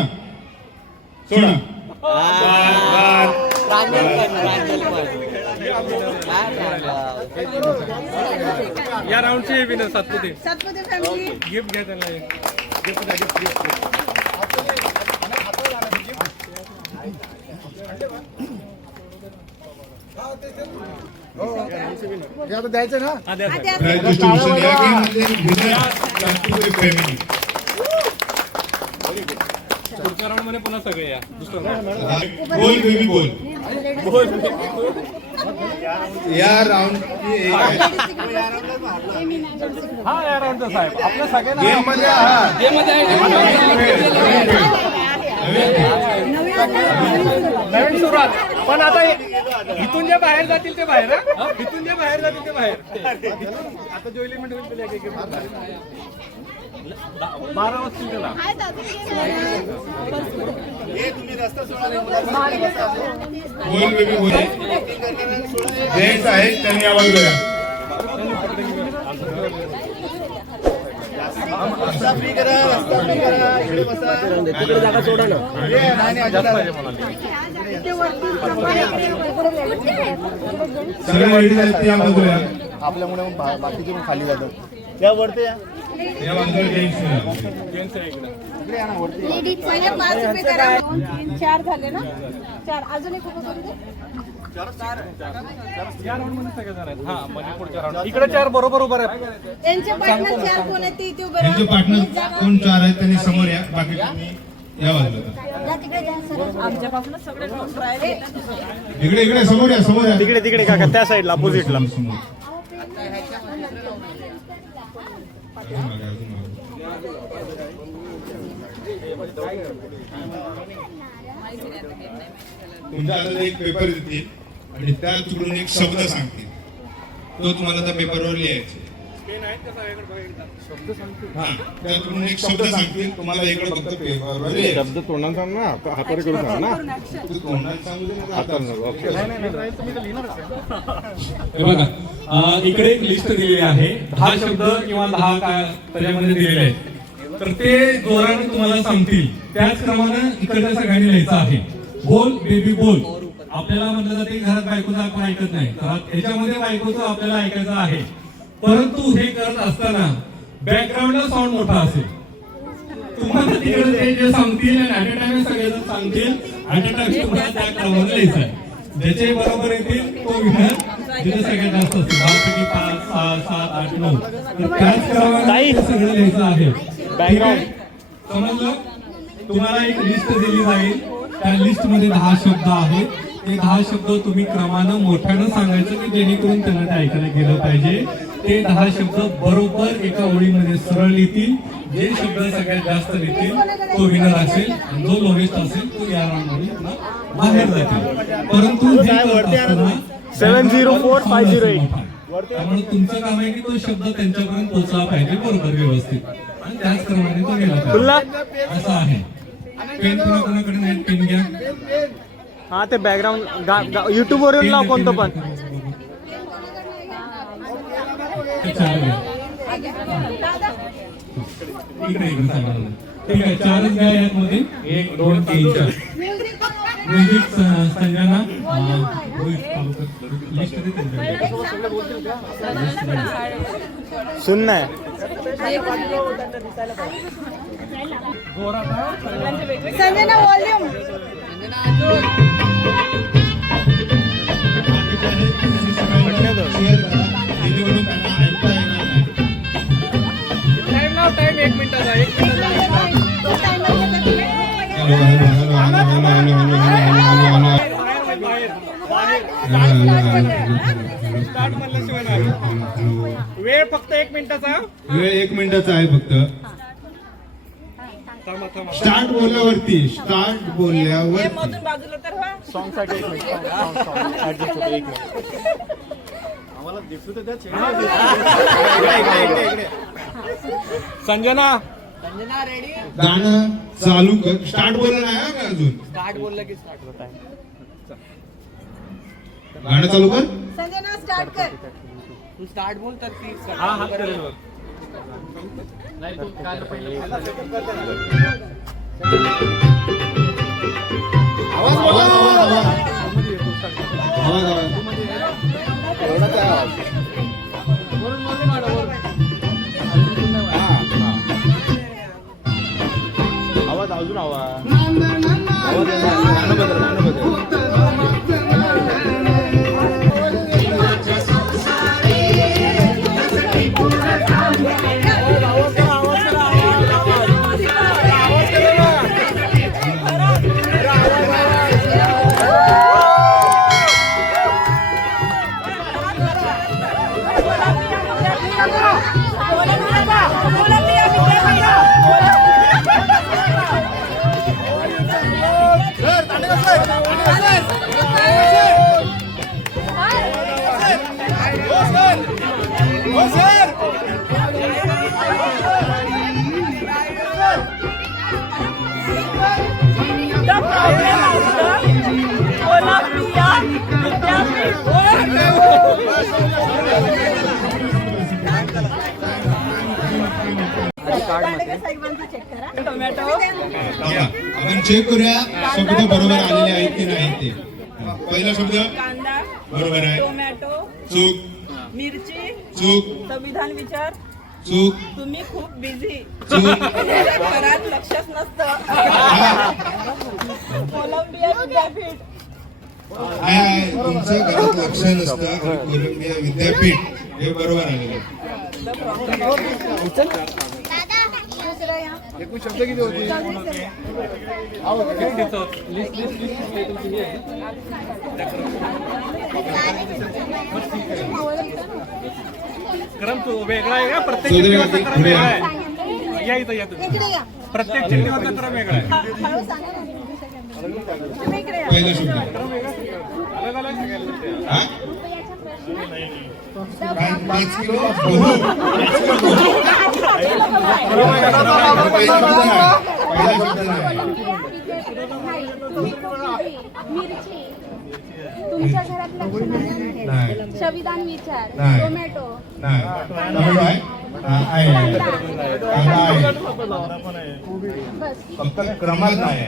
सोडा. या राऊंडचे विनर सातपुते फॅमिली. गिफ्ट घ्या त्यांना. गिफ्ट द्यायचं ना. पुढच्या राऊंड मध्ये पुन्हा सगळे या. दुसरं बोल बेबी बोल. या राऊंड हा या राऊंडचा साहेब आपल्या सगळ्यांना गेम मध्ये नवीन सुरुवात. पण आता इथून जे बाहेर जातील ते बाहेर, इथून जे बाहेर जातील ते बाहेर. आता जो एलिमेंट होईल त्याला एक 12 वाजतील त्याला. जेंट्स आहेत त्यांनी आवाज द्या. जागा सोडा ना. सगळे लेडीज आहेत ते आवाज द्या. आपल्यामुळे बाकीचे पण खाली जातात. त्या वरती या. या बाजूला पहिले जेंट्स 5 रुपये करा. 2, 3, 4 झाले ना. 4 अजून एक उभं करू दे. इकडे 4 बरोबर उभं आहेत. त्यांचे पार्टनर 4 कोण आहेत ते इथे उभे त्यांचे राहा. पार्टनर कोण 4 आहेत त्यांनी समोर या. बाकी या बाजूला आमच्यापासूनच सगळे इकडे इकडे समोर या. समोर या. तिकडे काका त्या साईडला अपोजिटला. तुमच्या हातात एक पेपर देतील आणि त्या चुकडून एक शब्द सांगतील. तो तुम्हाला त्या पेपरवर लिहायचा. हा, त्या चुकडून एक शब्द सांगतील तुम्हाला इकडे फक्त पेपरवर लिहायचा. शब्द तोंडात सांग ना, हातावर करून सांग ना. तू तोंडात सांगू दे ना, हातावर नको. हे बघा, इकडे एक लिस्ट दिलेली आहे. 10 शब्द किंवा 10 त्याच्यामध्ये दिलेले आहेत. तर ते जोराने तुम्हाला सांगतील. त्याचप्रमाणे इकडच्या सगळ्यांनी लिहायचं आहे. बोल बेबी बोल. आपल्याला म्हटलं जाते घरात बायकोचं आपण ऐकत नाही. घरात याच्यामध्ये बायकोचं आपल्याला ऐकायचं आहे. परंतु हे करत असताना बॅकग्राऊंडला साऊंड मोठा असेल. तुम्हाला तिकडे ते जे सांगतील आणि ऍट अ टाइम सगळेजण सांगतील. ऍट अ टाइम तुम्हाला त्या क्रमाने लिहायचं आहे. ज्याचे बरोबर येतील तो विनर. जिथे सगळ्यात जास्त असतील 5 पैकी 5, 6, 7, 8, 9. त्याच क्रमाने सगळं लिहायचं आहे. बॅकग्राऊंड समजलं. तुम्हाला एक लिस्ट दिली जाईल. त्या लिस्ट मध्ये 10 शब्द आहेत. ते 10 शब्द तुम्ही क्रमानं मोठ्यानं सांगायचं की जेणेकरून त्यांना ते ऐकायला गेलं पाहिजे. ते 10 शब्द बरोबर एका ओळीमध्ये सरळ लिहितील. जे शब्द सगळ्यात जास्त लिहितील तो विनर असेल. जो लोएस्ट असेल तो या राऊंडमध्ये बाहेर जातील. परंतु 704508. त्यामुळे तुमचं काम आहे की तो शब्द त्यांच्यापर्यंत पोहोचला पाहिजे बरोबर व्यवस्थित आणि त्याचप्रमाणे तो गेला पाहिजे. असं आहे. पेन कोणाकडे नाही. पेन घ्या. हा ते बॅकग्राऊंड युट्यूब वरून लाव कोणतं पण. 4 घ्या. इकडे सांगा. ठीक आहे. 4च घ्या यामध्ये. 1, 2, 3, 4. म्युझिक संजना लिस्ट सुनना है. संजना वॉल्यूम. टाइम 1 मिनिटाचा. 1 मिनिटाचा. वेळ फक्त 1 मिनिटाचा. वेळ 1 मिनिटाचा आहे फक्त. स्टार्ट बोलल्यावरती. स्टार्ट बोलल्यावरती. सॉन्ग साठी 1 मिनिट. आम्हाला दिसू तर संजना. संजना रेडी. गाणं चालू कर. स्टार्ट बोललं नाही का अजून. स्टार्ट बोललं की स्टार्ट होत आहे. गाणं चालू कर. संजना स्टार्ट कर. तू स्टार्ट बोल तर ती. हा करेल. नाही तू काय पहिले आवाज अजून आवाज गाणं बदल. Sir, साहेबांचं चेक करा. टोमॅटो आपण चेक करूया शब्द बरोबर आलेले आहेत की नाही ते. पहिला शब्द कांदा बरोबर आहे. टोमॅटो चूक मिरची चूक संविधान विचार चूक तुम्ही खूप बिझी चूक घरात लक्षच नसतं. कोलंबिया विद्यापीठ आहे तुमचं घरात लक्ष नसतं आणि कोलंबिया विद्यापीठ हे बरोबर आलेलं आहे. एकूण शब्द किती होते? क्रम तो वेगळा आहे का? प्रत्येक चिठ्ठीवरचा क्रम वेगळा आहे. या इथं या तुम्ही. प्रत्येक चिठ्ठीवरचा क्रम वेगळा आहे. पहिला शब्द अलग अलग हा? 5 किलो गहू. 5 किलो गहू. पहिला शब्द नाही. मिरची तुमच्या घरात लक्ष नाही. नाही. संविधान विचार नाही. टोमॅटो नाही. टोमॅटो आहे? आहे. कांदा आहे. फक्त क्रमात नाही आहे.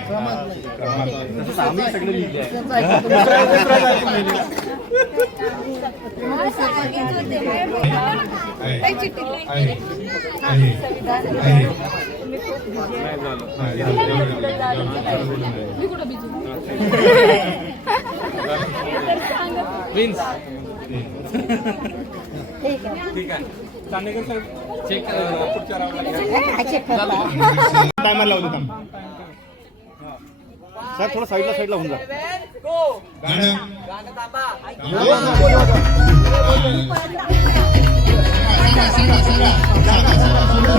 ठीक आहे. चांदेकर साहेब चेक पुढच्या राऊंडला टायमर लावतो काम. सर थोडं साईडला होऊन जा. गाणं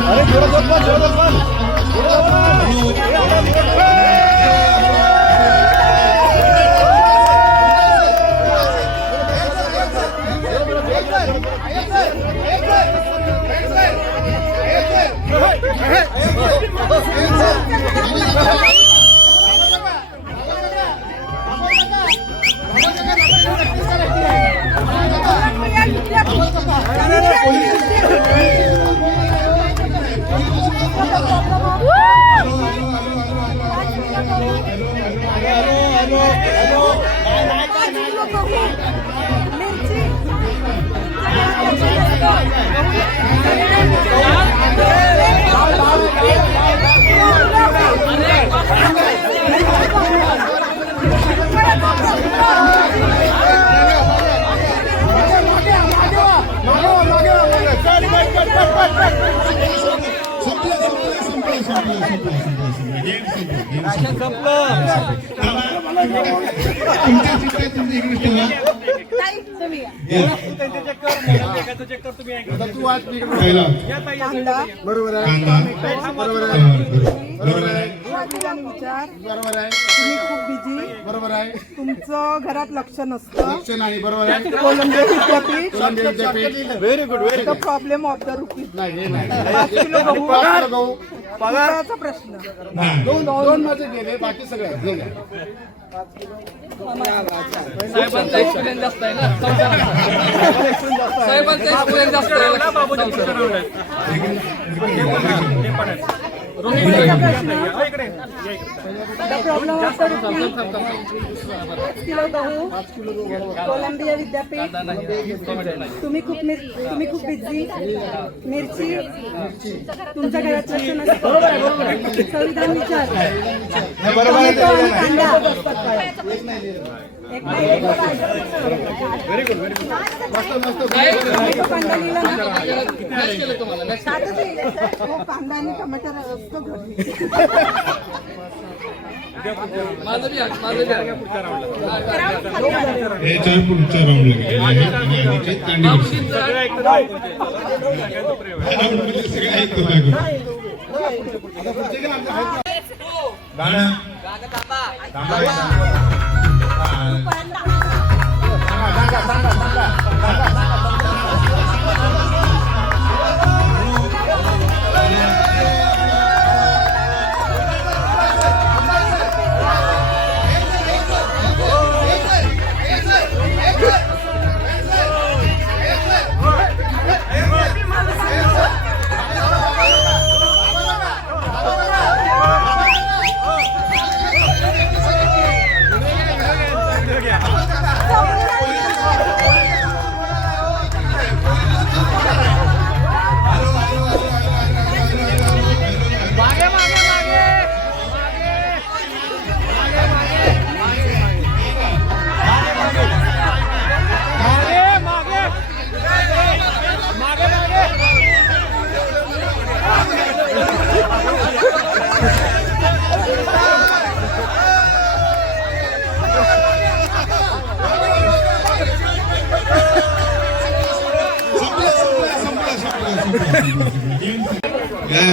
अरे थोडं बरोबर आहे. बरोबर आहे. तुम्ही खूप बिझी. बरोबर आहे. तुमचं घरात लक्ष नसतं. लक्ष नाही. बरोबर आहे. कोलंबिया विद्यापीठ very good. The problem of the rupees. नाही 5 किलो गहू. पगाराचा प्रश्न. नाही. दोन मध्ये गेले बाकी सगळे साहेबांचा एक्सपिरियन्स जास्त आहे ना. साहेबांचा एक्सपिरियन्स जास्त आहे. कोलंबिया विद्यापीठ तुम्ही खूप बिझी. मिरची तुमच्या घरात लक्ष नसतं. संविधान विचार कांदा आणि टमाटर असतो घरी. हे चार पुढच्या राऊंडला गेलेले आहेत आणि अनिकेत तांडेकर सगळे ऐकतो गाणं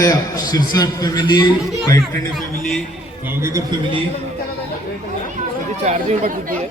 या Shirsat family, Paithane family, Gavgekar family. Charging किती आहे?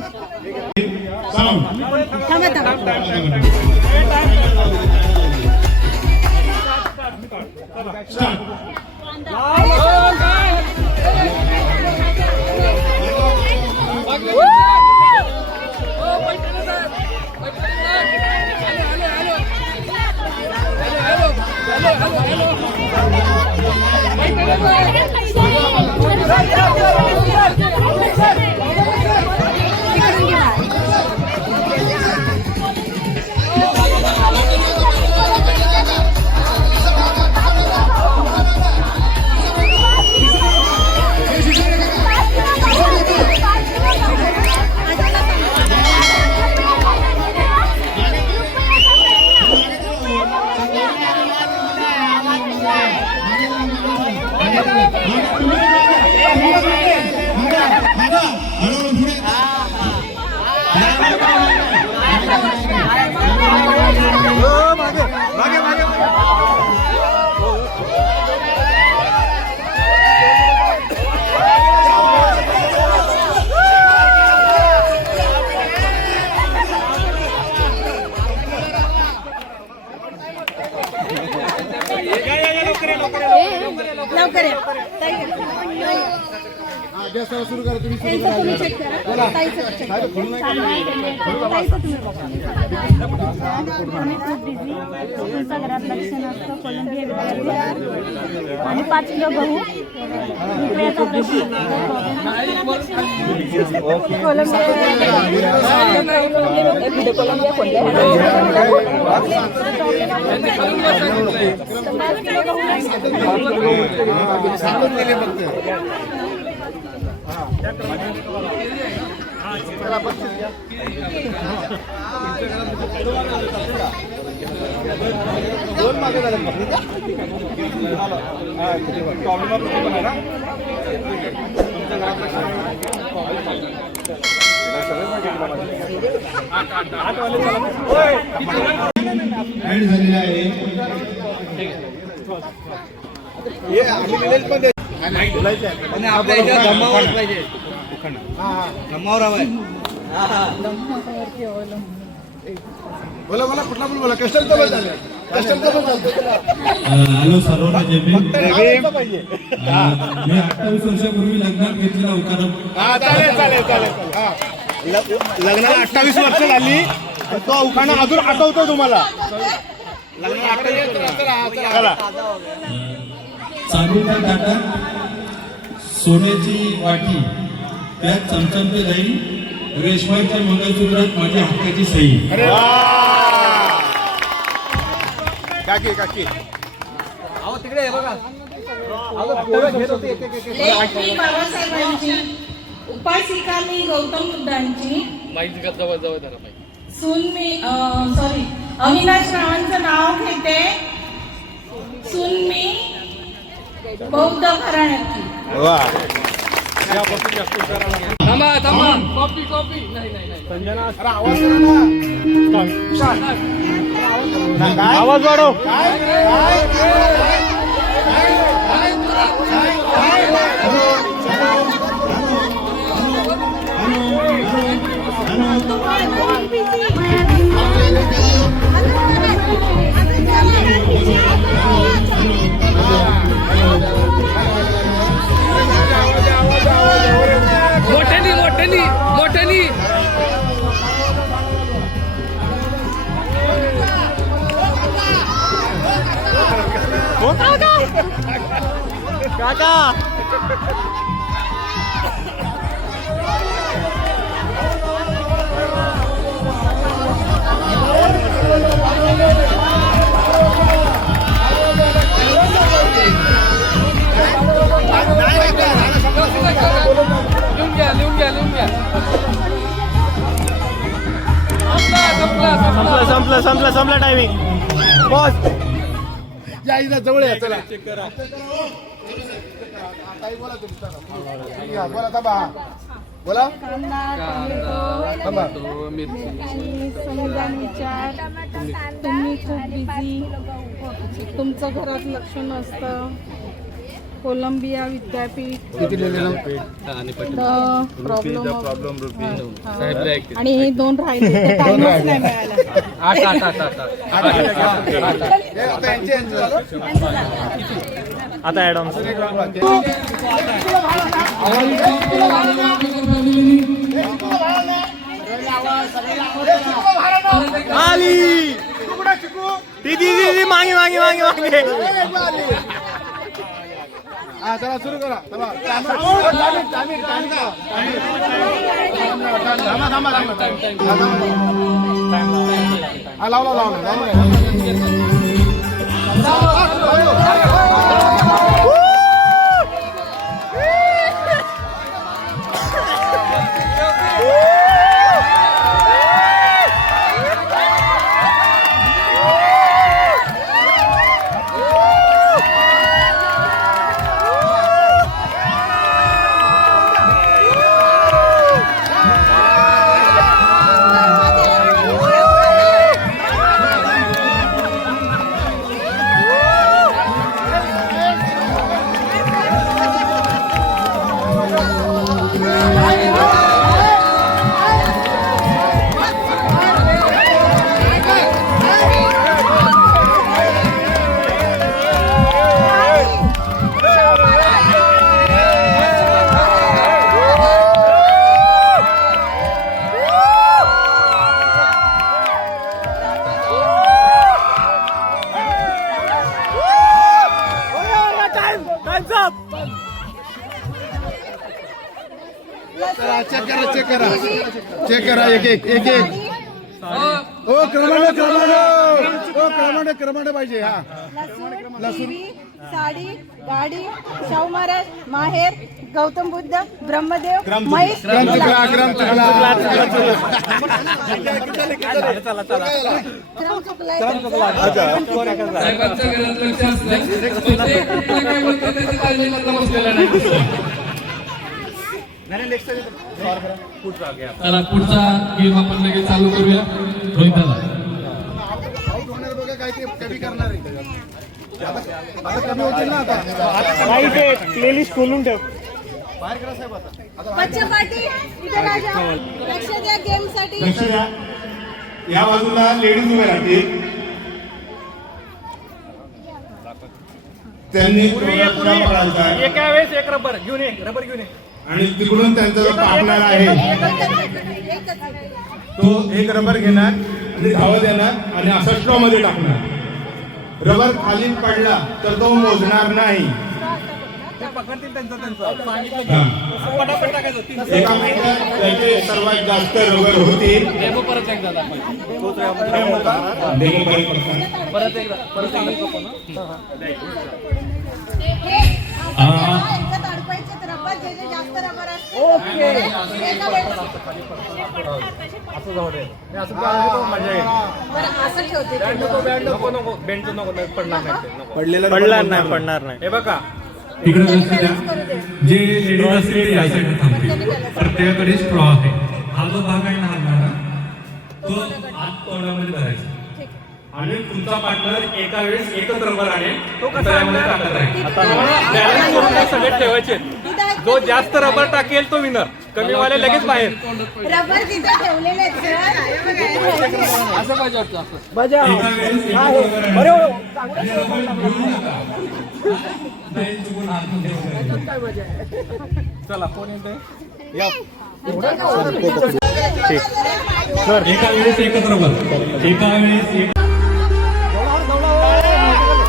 सुरू करा तुम्ही चेक करा. घरात लक्ष नसतं. कोलंबिया विद्यार्थी आणि 5 किलो गहू रुपयाचा प्रश्न. दोन मागे झाले झालेला आहे. बोला बोला कुठला पण बोला. कस्टम तर झालं. कस्टम तर हॅलो सर्वांना जय भीम. पाहिजे. मी 28 वर्षापूर्वी लग्नात घेतलेला उपक्रम. चालेल चालेल चालेल. लग्नाला 28 वर्ष झाली. तो उखाणा अजून आठवतो तुम्हाला. लग्नाला 28 चला. चांदीचा ताटा, सोन्याची वाटी, त्यात चमचमते दही, रेशमाच्या मंगळसूत्रात माझ्या हक्काची सही. काकी काकी लेखनी बाबासाहेबांची, उपासिका मी गौतम बुद्धांची, सून मी अविनाश रावांचं नाव घेते, सून मी बौद्ध घराण्याची. आवाज वाढव. मोठ्यानी मोठ्यानी मोठ्यानी काका संपला टायमिंग. बॉस या इथं जवळ या. चला बोला थांबा. बोला थांबा. तुम्ही खूप बिझी. तुमचं घरात लक्ष नसतं, कोलंबिया विद्यापीठ, प्रॉब्लेम आणि हे 2 राहिले तर टाइमच नाही मिळाला. आता ऍड ऑन आली ती मागे मागे मागे मागे. चला सुरू करा. लावला चेक करा एक ओ क्रमांक पाहिजे. हा लसूण, साडी, गाडी, शाहू महाराज, माहेर, गौतम बुद्ध, ब्रह्मदेव, महेश, चला पुढचा गेम आपण लगेच चालू करूया. रोहित दादा काय ते कमी करणार आहे आता कमी होतील ना. आता प्लेलिस्ट खोलून ठेव. बाहेर करा साहेब. बच्चा पार्टी इथे राजा लक्ष द्या गेम साठी. लक्ष द्या. या बाजूला लेडीज उभे राहतील. त्यांनी एका वेळेस एक रबर घेऊन ये. आणि तिकडून त्यांचा जो पार्टनर आहे तो एक रबर घेणार आणि धावत येणार आणि असा स्ट्रॉ मध्ये टाकणार. रबर खाली पडला तर तो मोजणार नाही. एका मिनिटात त्याचे सर्वात जास्त रबर होतील. पडणार नाही. हे बघा तिकडे लक्ष द्या. जे लेडीज असतील ते या साईडला थांबतील. प्रत्येकाकडे स्ट्रॉ आहे. हा जो भाग आहे ना हलणारा तो आत तोंडामध्ये धरायचा आणि तुमचा पार्टनर एका वेळेस एकच रबर आणेल तो कचऱ्यामध्ये टाकत आहे. बॅलन्स करून सगळे ठेवायचे. जो जास्त रबर टाकेल तो विनर. कमी वाले लगेच बाहेर. रबर तिथे ठेवलेले आहेत. असं पाहिजे वाटतं. बजाव. एका वेळेस एकच रबर आणेल. आणि रबर घेऊ नका. नाही चुकून हातमध्ये वगैरे. चला कोण येते. एका वेळेस एकच रबर. एका वेळेस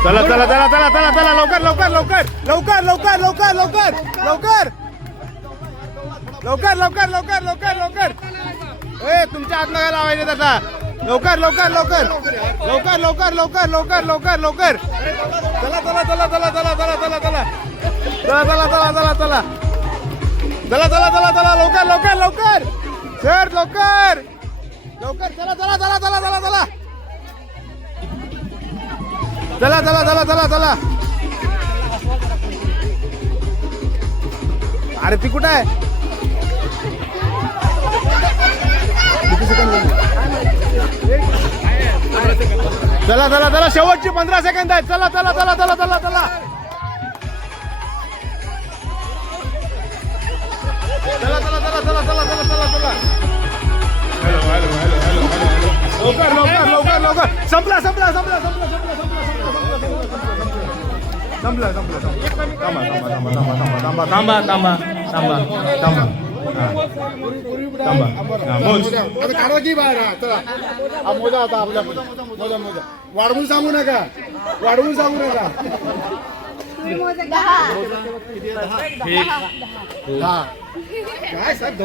चला चला चला चला चला चला लवकर लवकर लवकर लवकर लवकर लवकर लवकर लवकर लवकर लवकर लवकर लवकर लवकर. ए तुमच्या हात नका लावायचे आता. लवकर लवकर लवकर लवकर लवकर लवकर लवकर लवकर लवकर. चला चला चला चला चला चला चला चला चला चला चला चला चला चला चला चला चला लवकर लवकर लवकर सर लवकर लवकर. चला चला चला चला चला चला चला चला चला चला चला. अरे ती कुठं आहे. किती सेकंड चला चला चला शेवटची 15 सेकंद आहेत. चला चला चला चला चला चला चला चला चला चला चला चला चला चला हॅलो हॅलो हॅलो हॅलो लवकर लवकर लवकर लवकर संपला संपला संपला संपला संपला संपला संपला संपला थांबा थांबा थांबा थांबा थांबा काढवाची बाहेर चला हा मोजा आता आपल्या मोजा मोजा वाढवून सांगू नका वाढवून सांगू नका 10 काय साहेब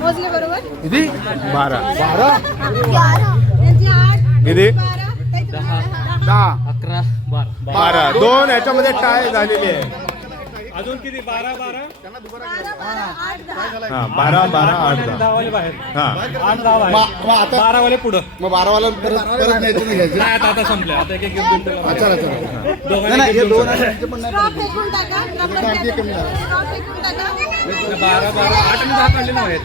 मोजले बरोबर किती 12 यांची 8 किती 10 11 12 2 याच्यामध्ये टाय झालेली आहे. अजून किती 12 12 हा 12 12 8 10 वाले बाहेर हा 8 10 आहे 12 वाले पुढं मग 12 वाला परत न्यायचं नाही घ्यायचं. नाही आता संपले आता एक एक घेऊन अच्छा अच्छा दोघांना हे दोन स्ट्रॉ फेकून टाका रबर स्ट्रॉ फेकून टाका 12 12 8 आणि 10 काढले नाहीत.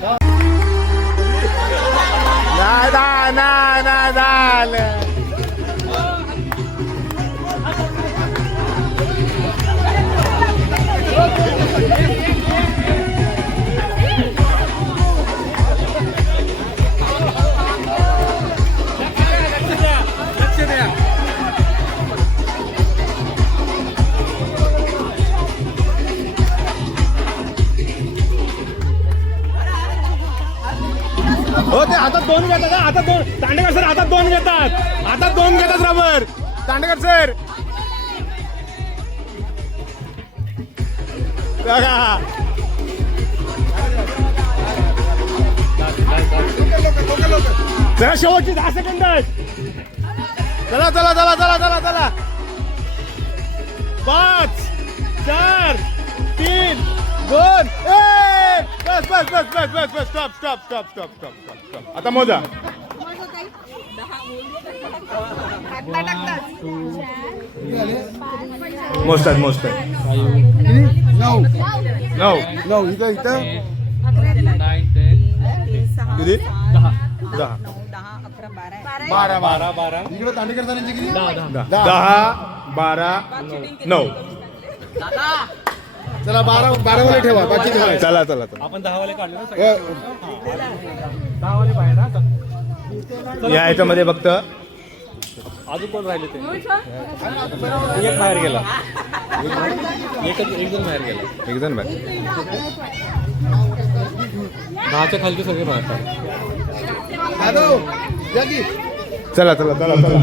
हो ते हातात 2 घेतात हातात 2 दांडेकर सर हातात 2 घेतात हातात 2 घेतात रबर दांडेकर सर बघा जरा शेवटची 10 सेकंद आहेत. चला चला चला चला चला चला 5 4 3 2 1 बस बस बस बस बस बस stop stop stop stop stop stop आता मोजा मोजतात मोजतात 9 इथं इथं किती 10 12 12 12 इकडे तांडेकर सरांची किती 10 12 9 चला 12 वाले ठेवा बाकी ठेवा चला चला चला आपण 10 वाले काढले ना 10 वाले बाहेर या याच्यामध्ये फक्त अजून कोण राहिले ते एक बाहेर गेला एक जण बाहेर गेला एक जण बाहेर 10च्या खालचे सगळे बाहेर चला चला चला चला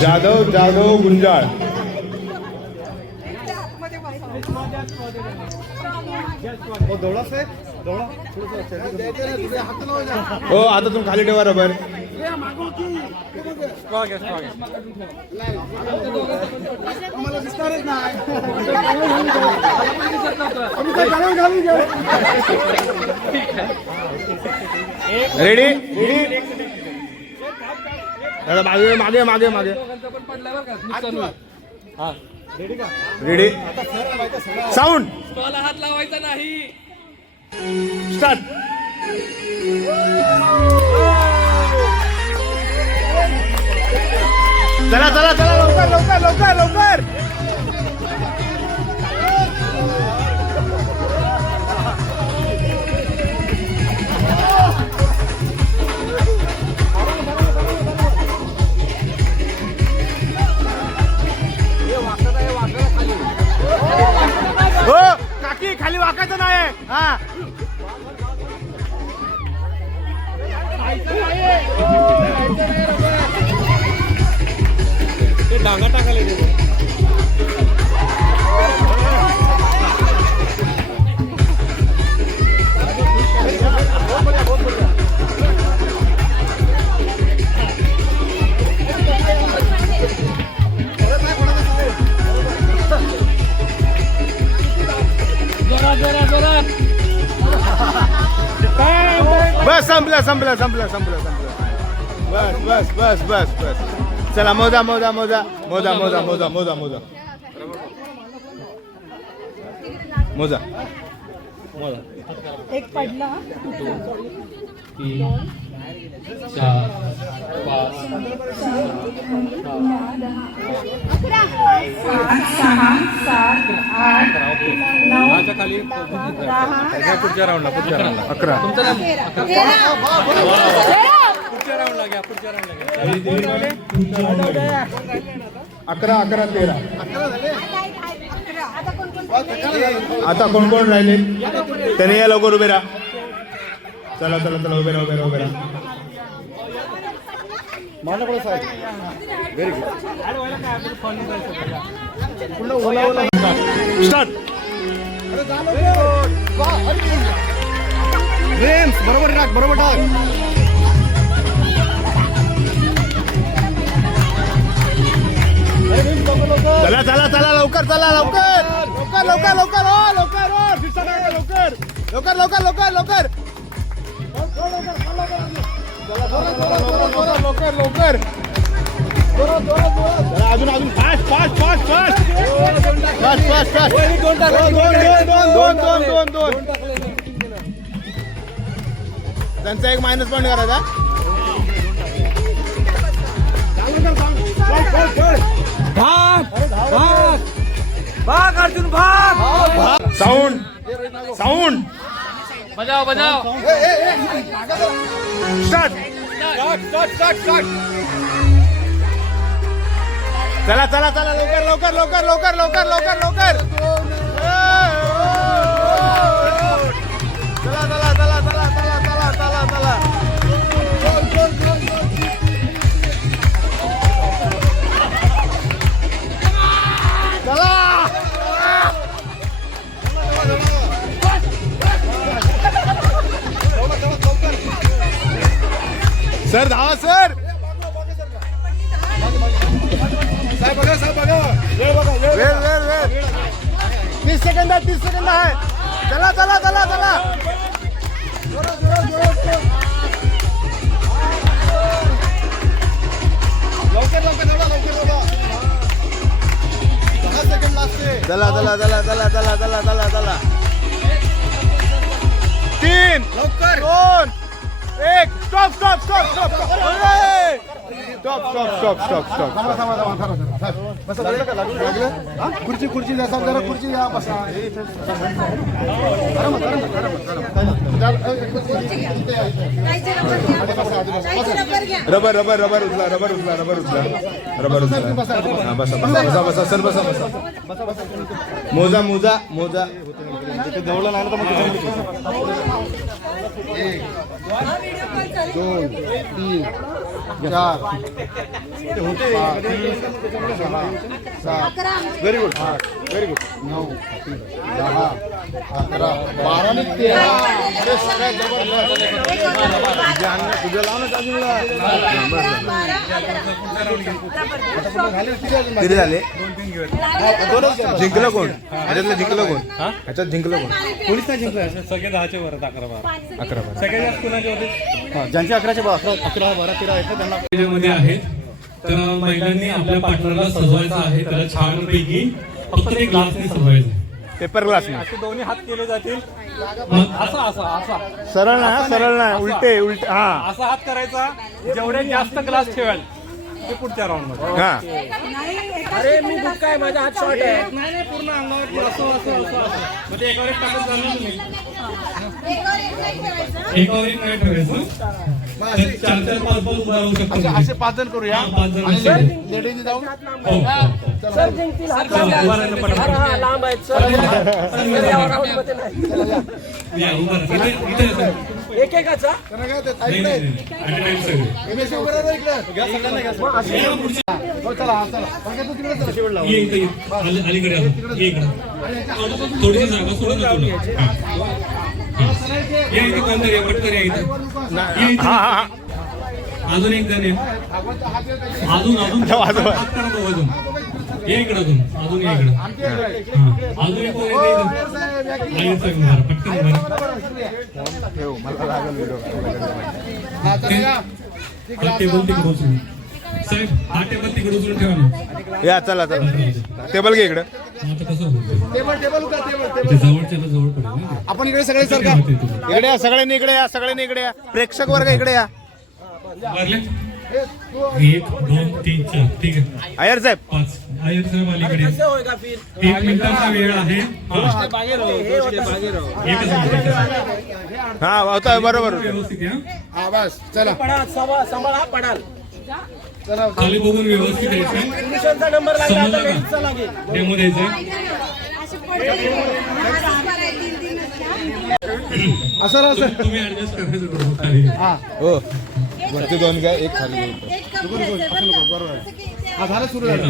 जाधव जाधव गुंजाळ हो आता तुम्ही खाली ठेवा रबर रेडी दादा मागे मागे मागे मागे रेडी साऊंड हात लावायचा नाही स्टार्ट चला चला चला लवकर लवकर लवकर लवकर हो काकी खाली वाकायचं नाही हा ते डांगा टाकायला येते बस संपलं संपलं संपलं संपलं संपलं. बस बस बस बस बस. चला मोजा मोजा मोजा मोजा मोजा मोजा मोजा मोजा मोजा मोजा. एक पडला 3 4 5 खाली पुढच्या राऊंडला 11 पुढच्या राऊंडला घ्या पुढच्या राऊंडला घ्या. 11 11 13. आता कोण कोण राहिले त्याने या लवकर उभे राहा. चला चला चला उभे राहा उभे राहा उभे राहा. Very good. स्टार्ट. बरोबर टाक बरोबर टाक. चला चला चला लवकर चला लवकर लवकर लवकर लवकर हो लवकर हो लवकर लवकर लवकर लवकर लवकर लवकर लवकर. अजून अजून fast fast fast fast fast fast fast. दोन त्यांचा एक मायनस पॉईंट करायचा. भाग अर्जुन भाग. साऊंड साऊंड बजाव बजाव. स्टार्ट. चला चला चला लवकर लवकर लवकर लवकर लवकर लवकर लवकर. चला चला चला चला चला चला चला चला. सर धावा सर. साहेब बघा वेळ बघा वेळ 30 सेकंद आहे 30 सेकंद आहे. चला चला चला चला. लवकर लवकर लवकर. 10 सेकंद लागते. चला चला चला चला चला चला चला चला. 3 लवकर 2 1 stop stop stop stop stop stop stop stop stop. खुर्ची खुर्ची जरा खुर्ची या बसा. रबर रबर रबर उचला रबर उचला रबर उचला रबर उचला. बसा बसा बसा बसा सर बसा बसा. मोजा मोजा मोजा. जवळ नाही तर मग 1 2 3 4 व्हेरी गुड व्हेरी गुड. 9 10 11 12 आणि 13. सगळ्यात जबरदस्त. तुझ्या लावून किती झाले. जिंकलं कोण ह्याच्यातलं जिंकलं कोण ह्याच्यात जिंकलं कोण. पोलीस नाही जिंकलं सगळे 10च्या वर 11 12 सगळे जास्त कोणाचे होते ज्यांचे 11चे 11 12 13 आहेत त्यांना मध्ये आहेत. तर महिलांनी आपल्या पार्टनरला सजवायचं आहे. त्याला छानपैकी फक्त एक ग्लासने सजवायचं. पेपर ग्लास असे दोन्ही हात केले जातील. असा असा असा सरळ नाही सरळ नाही उलटे उलटे. हा असा हात करायचा. जेवढे जास्त ग्लास ठेवाल ते पुढच्या राऊंड मध्ये. हा अरे मी काय माझा हात शॉर्ट आहे. नाही पूर्ण अंगावर असं असं असं असं. मग ते एकावर एक टाकत जाणार तुम्ही. एकावर एक नाही ठेवायचं. 4-4 5 उभा राहू शकतो. असे 5 जण करूया. 5 जण लेडीज जाऊन सर जिंकतील हात लांब आहेत सर. एकेकाचा अलीकडे थोडी जागा सोडून जाऊ. या इथे कोणतरी या पटकन या इथे. अजून एक जण अजून अजून हात करा तो अजून. ये इकडे अजून या इकडे. अजून एक आयर साहेब उभा राहा, पटकन उभा राहा. हा टेबल तिकडे उचलून साहेब, हा टेबल तिकडे उचलून ठेवा ना. या चला टेबल घे इकडे. आता कसं होतं टेबल जवळच्या जवळ पडेल ना. आपण इकडे सगळे सरका इकडे या, सगळ्यांनी इकडे या, सगळ्यांनी इकडे या. प्रेक्षक वर्ग इकडे या. भरले 1 2 3 4 ठीक आहे. आयर साहेब 5 आयर साहेब अलीकडे 1 मिनिटाचा वेळ आहे. एकच मिनिट. हा होता बरोबर. व्यवस्थित या. हा बस चला सांभाळा पडाल. खाली बघून व्यवस्थित यायचं. समजलं का? डेमो द्यायचं. असं तुम्ही ऍडजस्ट करायचं खाली. हो वरती 2 काय 1 खाली. हा झालं सुरू झालं.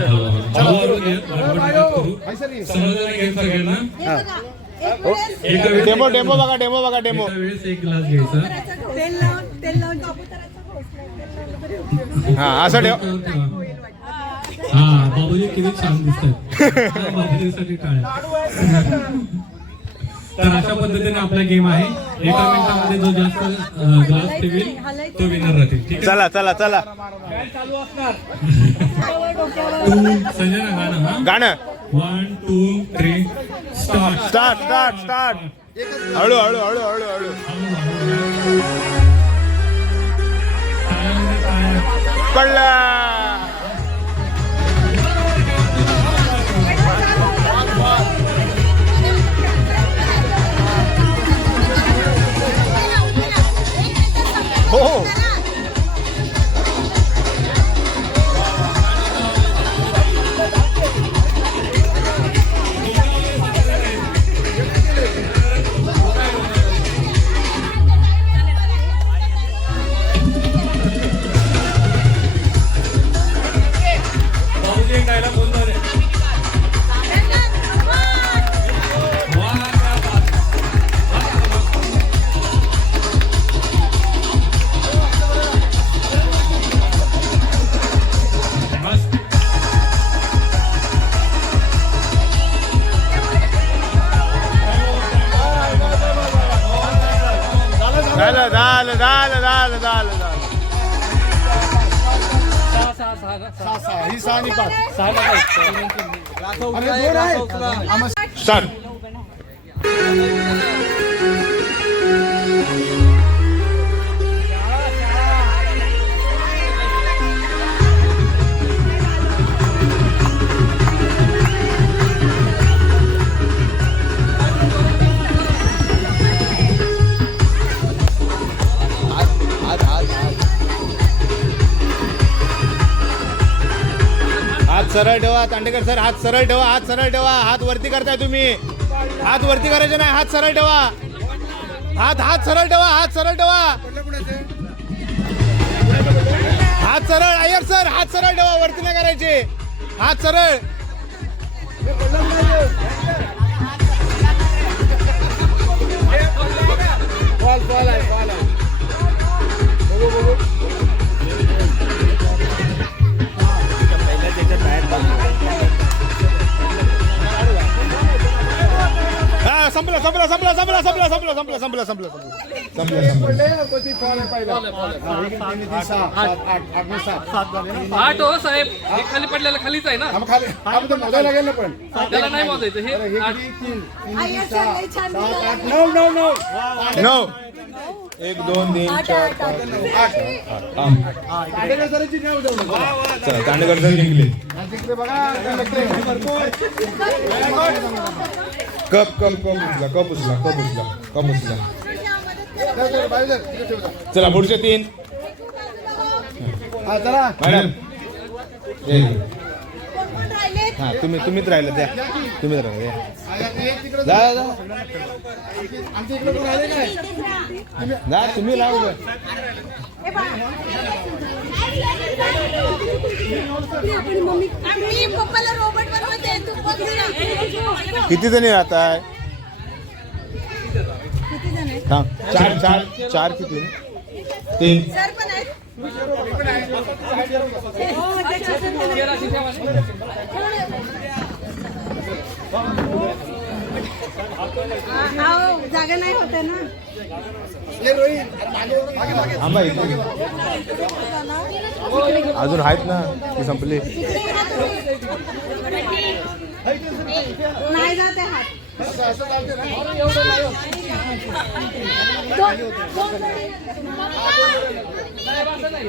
डेमो डेमो बघा डेमो बघा डेमो. वेळेस 1 ग्लास घ्यायचा. हा असं ठेव. हा बाबूजी किती छान दिसतात. बाबूजीसाठी टाळ्या. तर अशा पद्धतीने आपला गेम आहे. एका मिनिटामध्ये जो जास्त ग्लास ठेवेल तो विनर राहतील. ठीक आहे. चला चला चला संजय ना गाणं. हा गाणं 1 2 3 स्टार्ट. Start start start. हळू हळू हळू हळू हळू. पडला. हो झालं झालं झालं झालं झालं. ही 6 आणि 5 स्टार्ट. हात सरळ ठेवा तांडेकर सर. हात सरळ ठेवा. हात सरळ ठेवा. हात वरती करताय तुम्ही. हात वरती करायचे नाही. हात सरळ ठेवा. हात सरळ ठेवा. हात सरळ ठेवा. हात सरळ. अय्यर सर हात सरळ ठेवा. वरती नाही करायचे. हात सरळ. संपला संपला संपला संपला संपला संपला संपला संपला संपला आठ हो साहेब. हे खाली पडलेलं खालीच आहे ना. मोजायला गेलं पण त्याला नाही मोजायचं. हे 9 1 2 3 4 5 8. तांडेकर सर जिंकले. कप कप कप उचला कप उचला कप उचला कप उचला. चला पुढचे 3. मॅडम हा तुम्हीच राहिले द्या. तुम्हीच राहिले जा तुम्ही लावू. किती जणी राहत आहे. 4 किती 3. जागा नाही होते ना. आंबा अजून आहेत ना ती संपली. नाही जाते हात.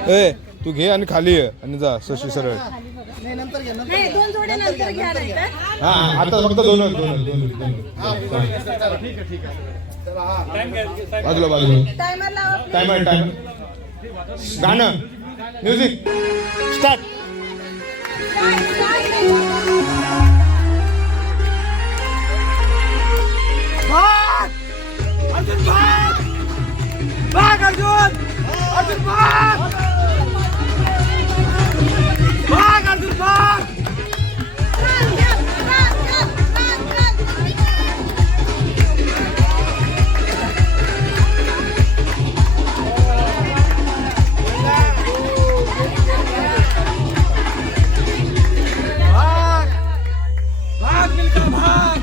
ए तू घे आणि खाली ये आणि जा सशी सरळ. नाही, 2 जोड्या नंतर घ्या नाही का? हा आता फक्त दोन बाजूला बाजूला. टायमर लावा. टाइम गाणं म्युझिक स्टार्ट. अर्जुन भाग अर्जुन भाग अर्जुन भाग. भाग मिलकर भाग.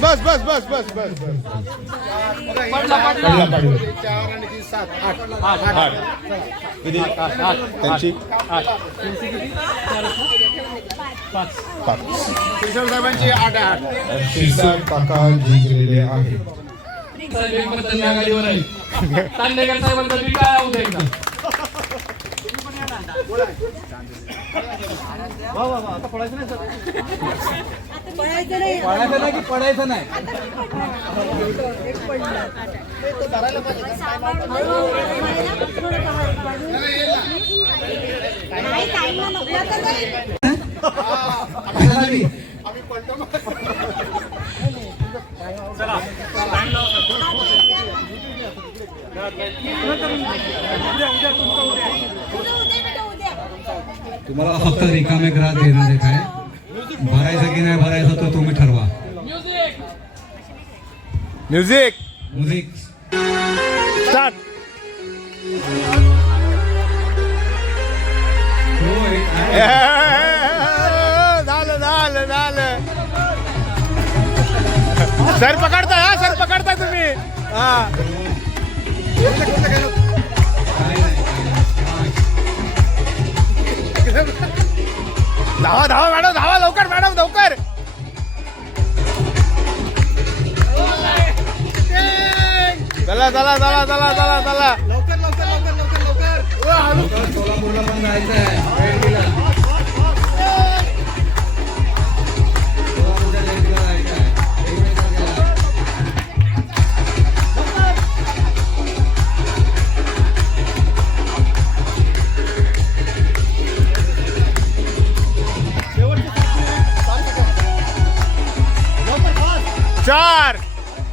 बस. त्यांची 5 साहेबांची 8 शिरसाट काका जिंकलेले आहे. गाडीवर आहे. तांडेकर साहेबांचा बी काय होतं एकदा. आता पडायचं नाही सर. पळायचं नाही. पडायचं नाही की पडायचं नाही. तुम्हाला फक्त रिकामे ग्राहक देणार आहे. काय भरायचं की नाही भरायचं तो तुम्ही ठरवा. Music start. झालं. सर पकडताय तुम्ही. धावा मॅडम धावा लवकर मॅडम लवकर. चला लवकर. सोलापूरला पण जायचं आहे. सोलापूरच्या जयंतीला जायचं आहे. चार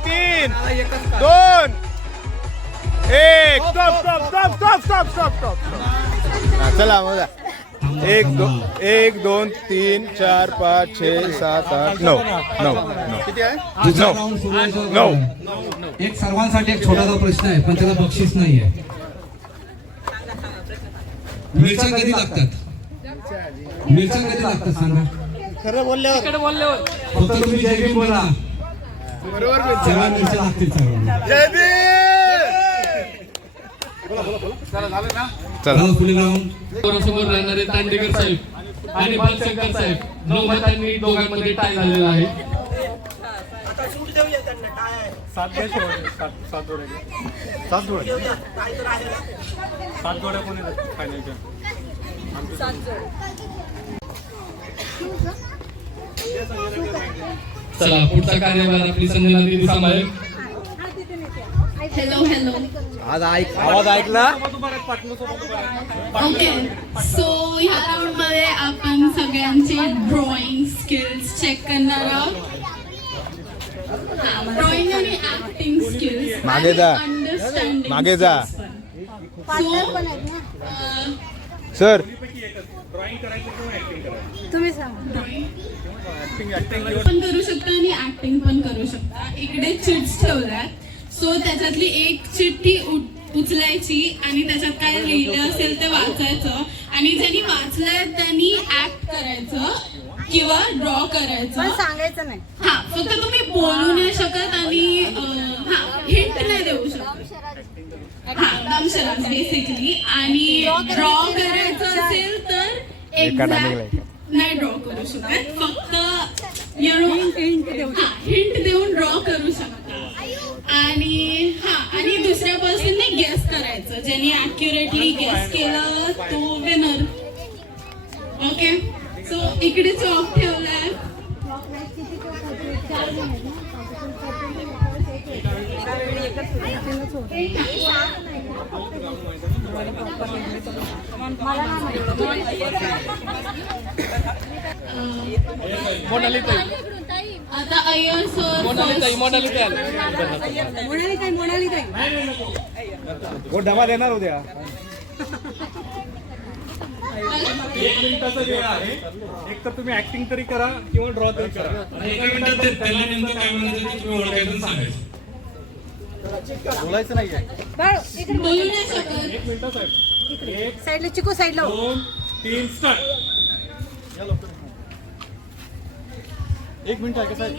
3 2 1 स्टॉप. चला मग 1 2 3 4 5 6 7 8 9 किती आहे? 9. एक सर्वांसाठी एक छोटासा प्रश्न आहे पण त्याला बक्षीस नाहीये. मिरच्या कधी लागतात सांगा. खरं बोलल्यावर फक्त तुम्ही जय भीम बोला. बरोबर. सर्वांना मिरच्या लागतील सर्वांना. जय भीम. चला पुढे जाऊन समोर राहणारे तांडेकर साहेब आणि बालशंकर साहेब नवमतांनी दोघांमध्ये टाय झालेला आहे. चला पुढचा कार्यभार आपली संजना दीदी सांभाळेल. हॅलो आवाज ऐकला. ओके सो ह्या राऊंडमध्ये आपण सगळ्यांचे ड्रॉइंग स्किल्स चेक करणार आहोत. ड्रॉइंग आणि ऍक्टिंग स्किल्स मागे जा. मागे जा. सर तुम्ही सांगा. पण करू शकता आणि ऍक्टिंग पण करू शकता. इकडे चिट्स ठेवल्यात, सो त्याच्यातली एक चिठ्ठी उचलायची आणि त्याच्यात काय लिहिलं असेल ते वाचायचं आणि ज्यांनी वाचलंय त्यांनी ऍक्ट करायचं किंवा ड्रॉ करायचं. सांगायचं नाही. हा, फक्त तुम्ही बोलू नाही शकत आणि हिंट नाही देऊ शकत. हा, दमशराज बेसिकली. आणि ड्रॉ करायचं असेल तर एक्झॅक्ट नाही ड्रॉ करू शकत, फक्त हिंट देऊन ड्रॉ करू शकता. आणि दुसऱ्या पर्सनने गेस करायचं. ज्यांनी ऍक्युरेटली गेस केलं तो विनर. ओके, सो इकडे चॉक ठेवलाय. आता अय्यर सर डबा देणार उद्या. 1 मिनिटाचा वेळ आहे. एक तर तुम्ही ऍक्टिंग तरी करा किंवा ड्रॉ तरी करा. आणि 1 मिनिटात त्याला नेमकं काय म्हणायचं ते तुम्ही ओळखायचं सांगायचं. बोलायचं नाहीये. बोलू नाही शकत. 1 मिनिट साहेब. साईडला चिकू साईडला. 2 3 स्टार्ट. 1 मिनिट आहे साहेब.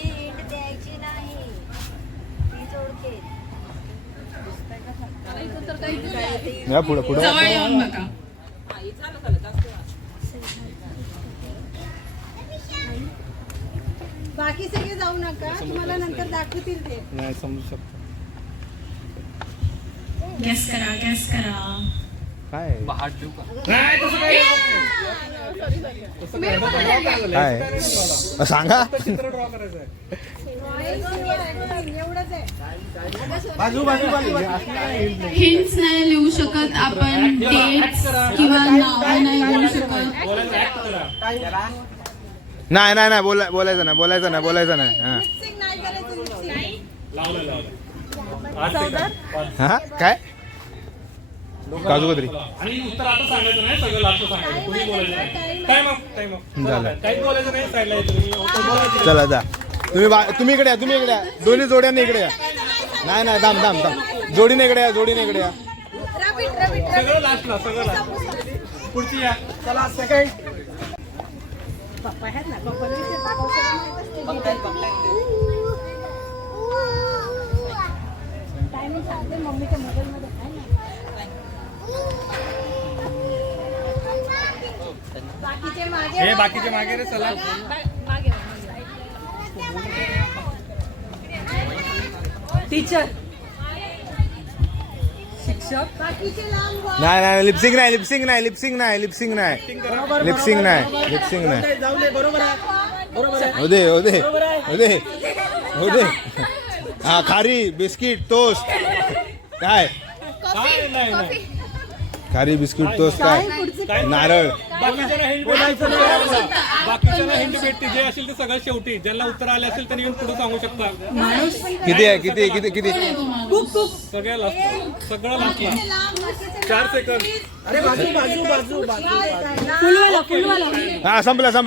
या पुढे पुढे. जवळ येऊन बघा. बाकी सगळे जाऊ नका, तुम्हाला नंतर दाखवतील ते. नाही समजू शकतो. गॅस करा, गॅस करा. काय नाही तसं काय काय सांगा. चित्र ड्रॉ करायचं आहे. हिंट्स नाही लिहू शकत आपण. डेट्स किंवा नाव नाही लिहू शकत. नाही नाही नाही बोलायचं नाही बोलायचं नाही बोलायचं नाही. हा काय काजू कतरी आणि उत्तर आता सांगायचं नाही, सगळं लास्ट सांगायचं. तुम्ही बोलायचं नाही. Time up. झालं. काही बोलायचं नाही. साईडला बोलायचं. चला जा. तुम्ही इकडे या. तुम्ही इकडे या. दोन्ही जोड्यांनी इकडे या. नाही थांब. जोडीने इकडे या. इकडे या. सगळं लास्टला. सगळं लास्ट. पुढची या. चला सेकंड. पप्पा आहेत ना, मम्मीच्या मोबाईल मध्ये आहे ना. बाकीचे मागे रे. चला टीचर शिक्षक. नाही लिपसिंग नाही. हो दे. हा खारी बिस्किट टोस्ट. काय खारी बिस्किट टोस्ट काय नारळ. बाकीच्याला हिंट भेटते. जे असेल ते सगळं शेवटी. ज्यांना उत्तर आले असेल त्यांनी येऊन पुढे सांगू शकता. किती आहे किती सगळ्या लास्ट. सगळं लास्टला. 4 सेकंद. हा संपला. चला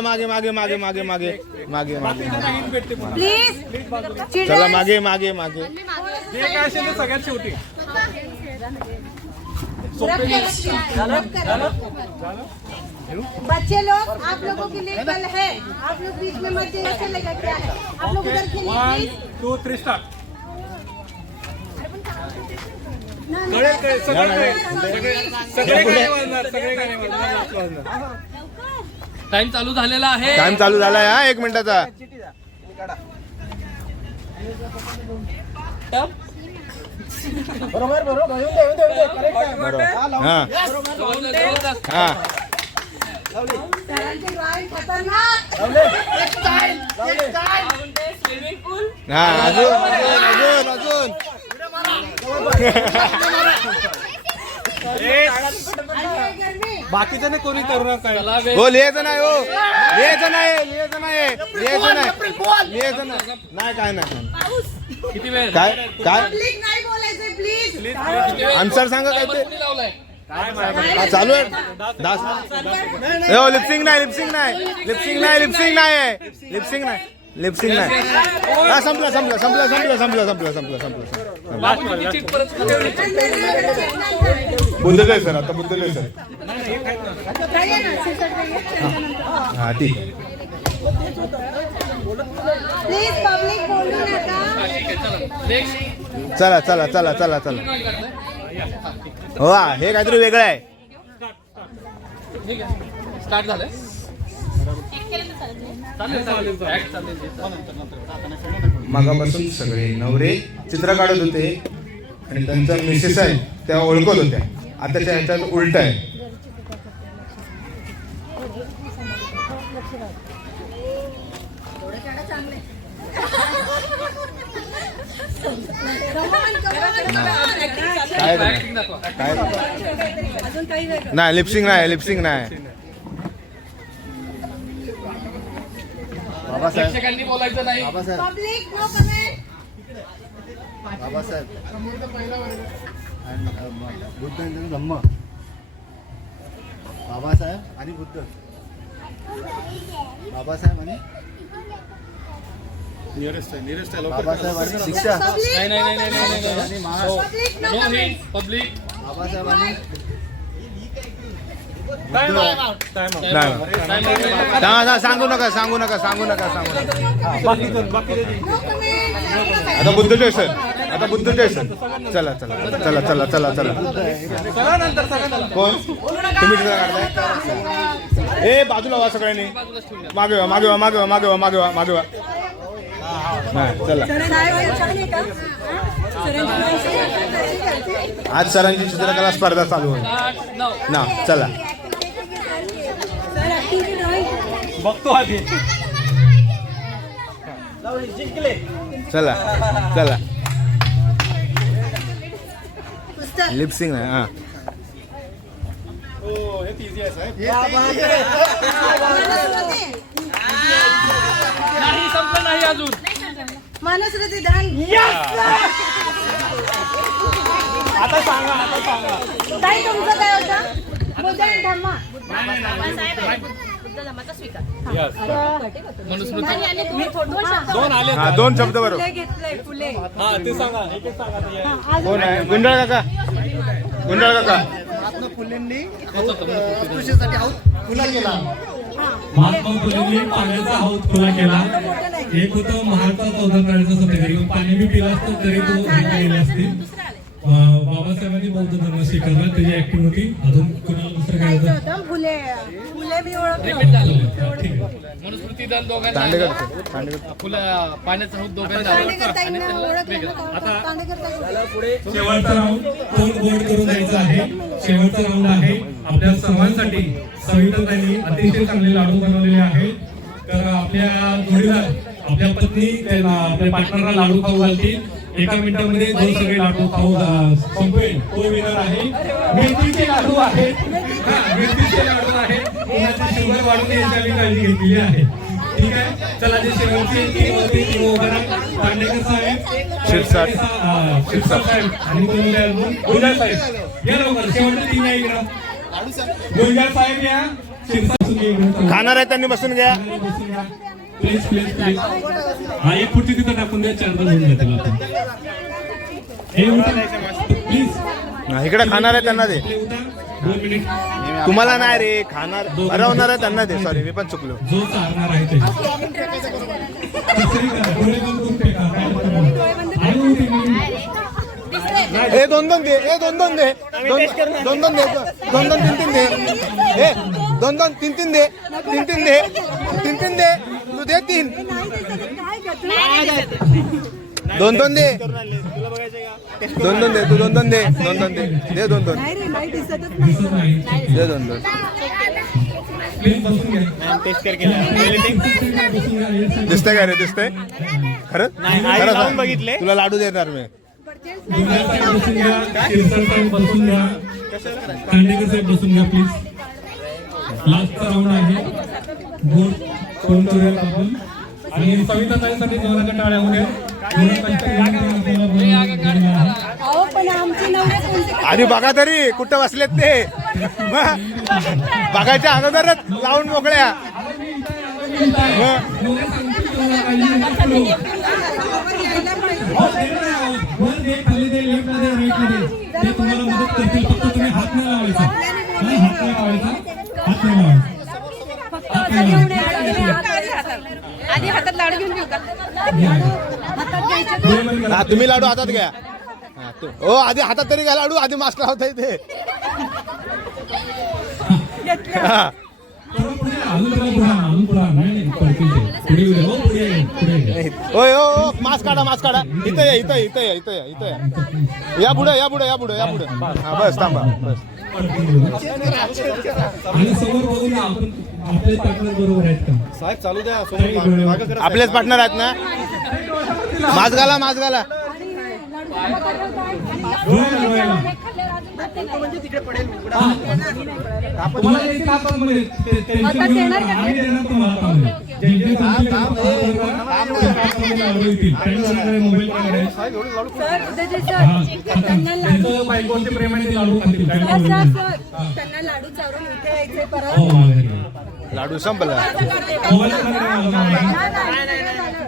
मागे चला मागे. जे काय असेल ते सगळ्यात शेवटी. बच्चे लोग, आप लोगों के लिए कल है. आप लोग बीच में मत जाइए. चलेगा क्या है? आप लोग उधर खेलिए. 1 2 3 स्टार्ट. सगळे गाणे वाजणार. टाइम चालू झालेला आहे. टाइम चालू झालाय. हा 1 मिनिटाचा. बरोबर अजून बाकीचं नाही कोणी करू काय हो लिहायचं नाही हो लिहायचं नाही काय नाही किती वेळ काय काय नाही बोलायचं प्लीज. आन्सर सांगा काय ते हा, चालू आहे लिपसिंग नाही हा संपलं बुद्धजय सर आता बुद्धजय सर हा ठीक आहे प्लीज पब्लिक बोलू नका. चला हो हे काहीतरी वेगळं आहे स्टार्ट झालं मागापासून सगळे नवरे चित्र काढत होते आणि त्यांच्या मिसेस आहे त्या ओळखत होत्या. आताच्या ह्याच्यात उलट आहे. नाही लिपसिंग नाही प्रेक्षकांनी बोलायचं नाही public no comment. Babasaheb Buddha आणि धम्म बाबासाहेब आणि बुद्ध बाबासाहेब आणि बाबासाहेब आणि शिक्षा नाही पब्लिक बाबासाहेब आणि सांगू नका आता बुद्धजय सर चला कोण तुम्ही चित्र काढताय ए बाजूला व्हा सगळ्यांनी मागे वा चला आज सरांची चित्रकला स्पर्धा चालू होईल ना चला बघतो आधी चला लिपसिंग आहे हा नाही संपलं नाही अजून मानसरती दान. आता सांगा ताई तुमचं काय होतं? बुद्ध आणि धम्म. दोन आले हा दोन शब्द बरोबर हा ते सांगा कोण आहे गुंडाळ काका फुलेंनी अस्पृश्यतेसाठी हात खुला केला. महात्मा फुलेंनी पाण्याचा हौद खुला केला. एक होतं महात्मा 14 प्राण्याचा सत्याग्रह. पाणी बी पिला असतं तरी तो गेले असतील. बाबासाहेबांनी बौद्ध धर्म स्वीकारला. त्याची ऍक्टिव्ह होती. अजून कुणाला दुसरं काय होतं? फुले मी मनुस्मृती दान दोघांना फुलं पाण्याचा हौद दोघांना आता शेवटचा राऊंड तोंड गोड करून द्यायचा आहे. शेवटचा राऊंड आहे. आपल्या सर्वांसाठी सविताताईंनी अतिशय चांगले लाडू बनवलेले आहेत. तर आपल्या जोडीदार आपल्या पत्नी आपल्या पार्टनरला लाडू खाऊ घालतील. एका मिनिटामध्ये दोन सगळे लाडू खाऊ संपवेल तो विनर आहे. मेथीचे लाडू आहेत. कोणाची शुगर वाढून याची आम्ही काळजी घेतलेली आहे. ठीक आहे चला जे शेवटचे टीम होती ती पांडेकर साहेब साहेब आणि गुंजाळ साहेब या लवकर शेवटची टीम आहे इकडं. गुंजाळ साहेब या शिरसाट खाणार आहे त्यांनी बसून घ्या. प्लीज हा एक खुर्ची तिथं टाकून द्या. 4 जण होऊन जातील आपण. प्लीज इकडे खाणार आहे त्यांना दे. 2 मिनिट तुम्हाला नाही रे खाणार हरवणार आहे त्यांना दे. सॉरी मी पण चुकलो. जो चालणार आहे ते ए दोन दोन दे. दोन तीन दे. ए दोन तीन दे. तीन दे. तू दे 3. दोन दे. दे तू 2 दे. दे 2 दे 2 दिसतंय काय रे? दिसतंय खरं बघितले तुला लाडू देणार मी. बसून घ्या. खांडेकर साहेब बसून घ्या प्लीज. लास्टचा राऊंड आहे. गोड तोंड करूयात आपण आणि सविता ताईंसाठी जोराच्या टाळ्या होत्या. आधी बघा तरी कुठं बसलेत ते, बघायच्या अगोदरच लावून मोकळ्या. तुम्हाला मदत करतील, फक्त तुम्ही हात नाही लावायचा, हात नाही लावायचा, हात नाही लावायचा. आधी हातात लाडू घेऊन घेऊ का? तुम्ही लाडू हातात घ्या. हो आधी हातात तरी घ्या लाडू, आधी मास्क लावता येते. होय हो मास्क काढा, मास्क काढा. इथं या, इथं इथं या, इथं या, इथं या. या पुढे या पुढे या पुढे या पुढे. हा बस थांबा बस. आणि समोर बघून आपण आपले पार्टनर बरोबर आहेत का साहेब? चालू द्या. आपलेच पार्टनर आहेत ना? मास्क घाला, मास्क घाला. लाडू संपला.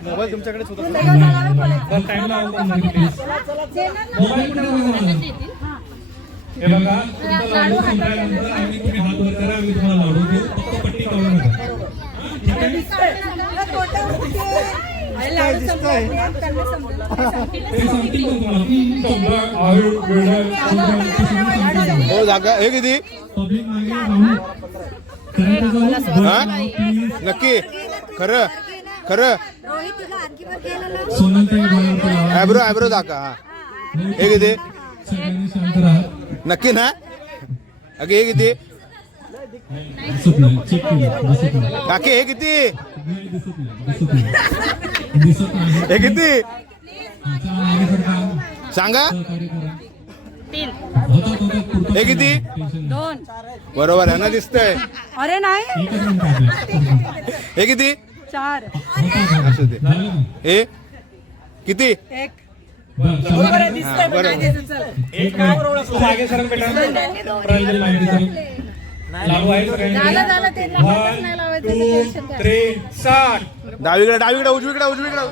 मोबाईल तुमच्याकडेच होता. हे बघा, तुमचा लाडू संपल्यानंतर आम्ही तुम्ही हात वर करा, आम्ही तुम्हाला लाडू देऊ. फक्त पट्टी काढू नका. ठीक आहे? ते सांगतील पण तुम्हाला. हो जागा हे किती? पब्लिक मागे राहून नक्की खरं खरं. सोनलताई ॲब्रो ॲब्रो दाखवा. हे किती? सगळ्यांनी शांत राहा. नक्की ना? अगे हे किती? दिसत नाही, चेक केलं, दिसत नाही. काकी हे किती? दिसत नाही, दिसत नाही, दिसत नाही. हे किती? मागे सरका. सांगा. होतात पुरतात. हे किती? 2. बरोबर आहे ना, दिसतंय. अरे नाही. एकच रंग टाकला. हे किती? 4. असू दे. हे किती? 1. बरोबर आहे, दिसतंय पण नाही दिसत. चल. एक मागे सरक बेटा. प्रांजल मागे सरक. लाडू आहे झालं ते हातात नाही लावायचं, टेन्शन काय. 3 start. डावीकडे डावीकडे उजवीकडे उजवीकडे.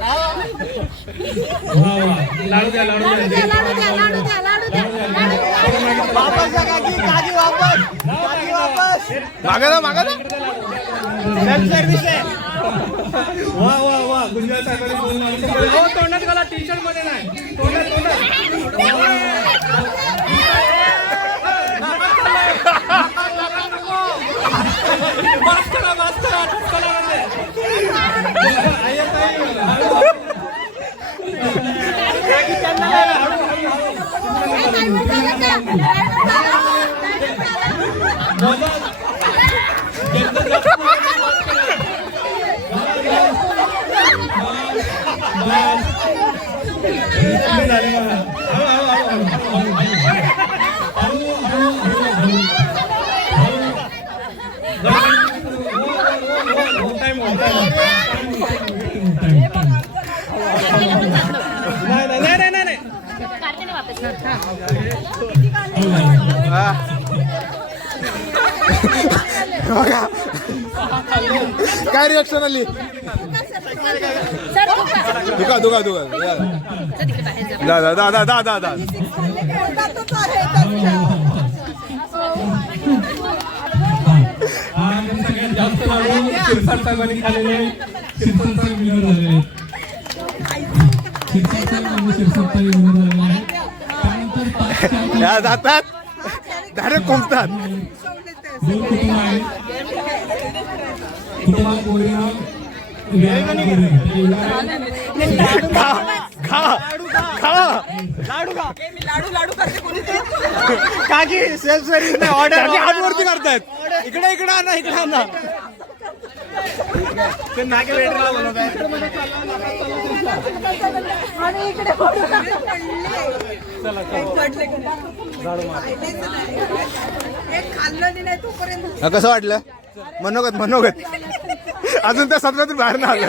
वा वा, लाडू द्या, लाडू द्या. मागा ना, मागा ना. वा वा वा, गुंजाळ साहेबांनी दोन लाडू. हो, तोंडात घाला, टी-शर्ट मध्ये नाही. मास्क करा, मास्क करा. काय रिएक्शन आली? दुखा दुखा दुखा. दा दा दा दा दा दा. सगळ्यात जास्त लाडू शिरसाट साहेबांनी खाल्लेले. शिरसाट साहेब विनर झालेले. शिरसाट साहेब म्हणजे शिरसाट ताई विनर झालेले आहेत. त्यानंतर या जातात डायरेक्ट कोंबतात. 2 कुटुंब आहेत. कुटुंबात कोयना खा खा खा लाडू करते कोणी ते. काकी सेल्फ सर्व्हिस नाही, ऑर्डर हातवरती करतायत. इकडे इकडे आणा, इकडे आणा. ते नागे वेटरला बोलवतायत. चला खाल्लं नाही तोपर्यंत कसं वाटलं? मनोगत अजून त्या सत्रातून बाहेर ना आलं.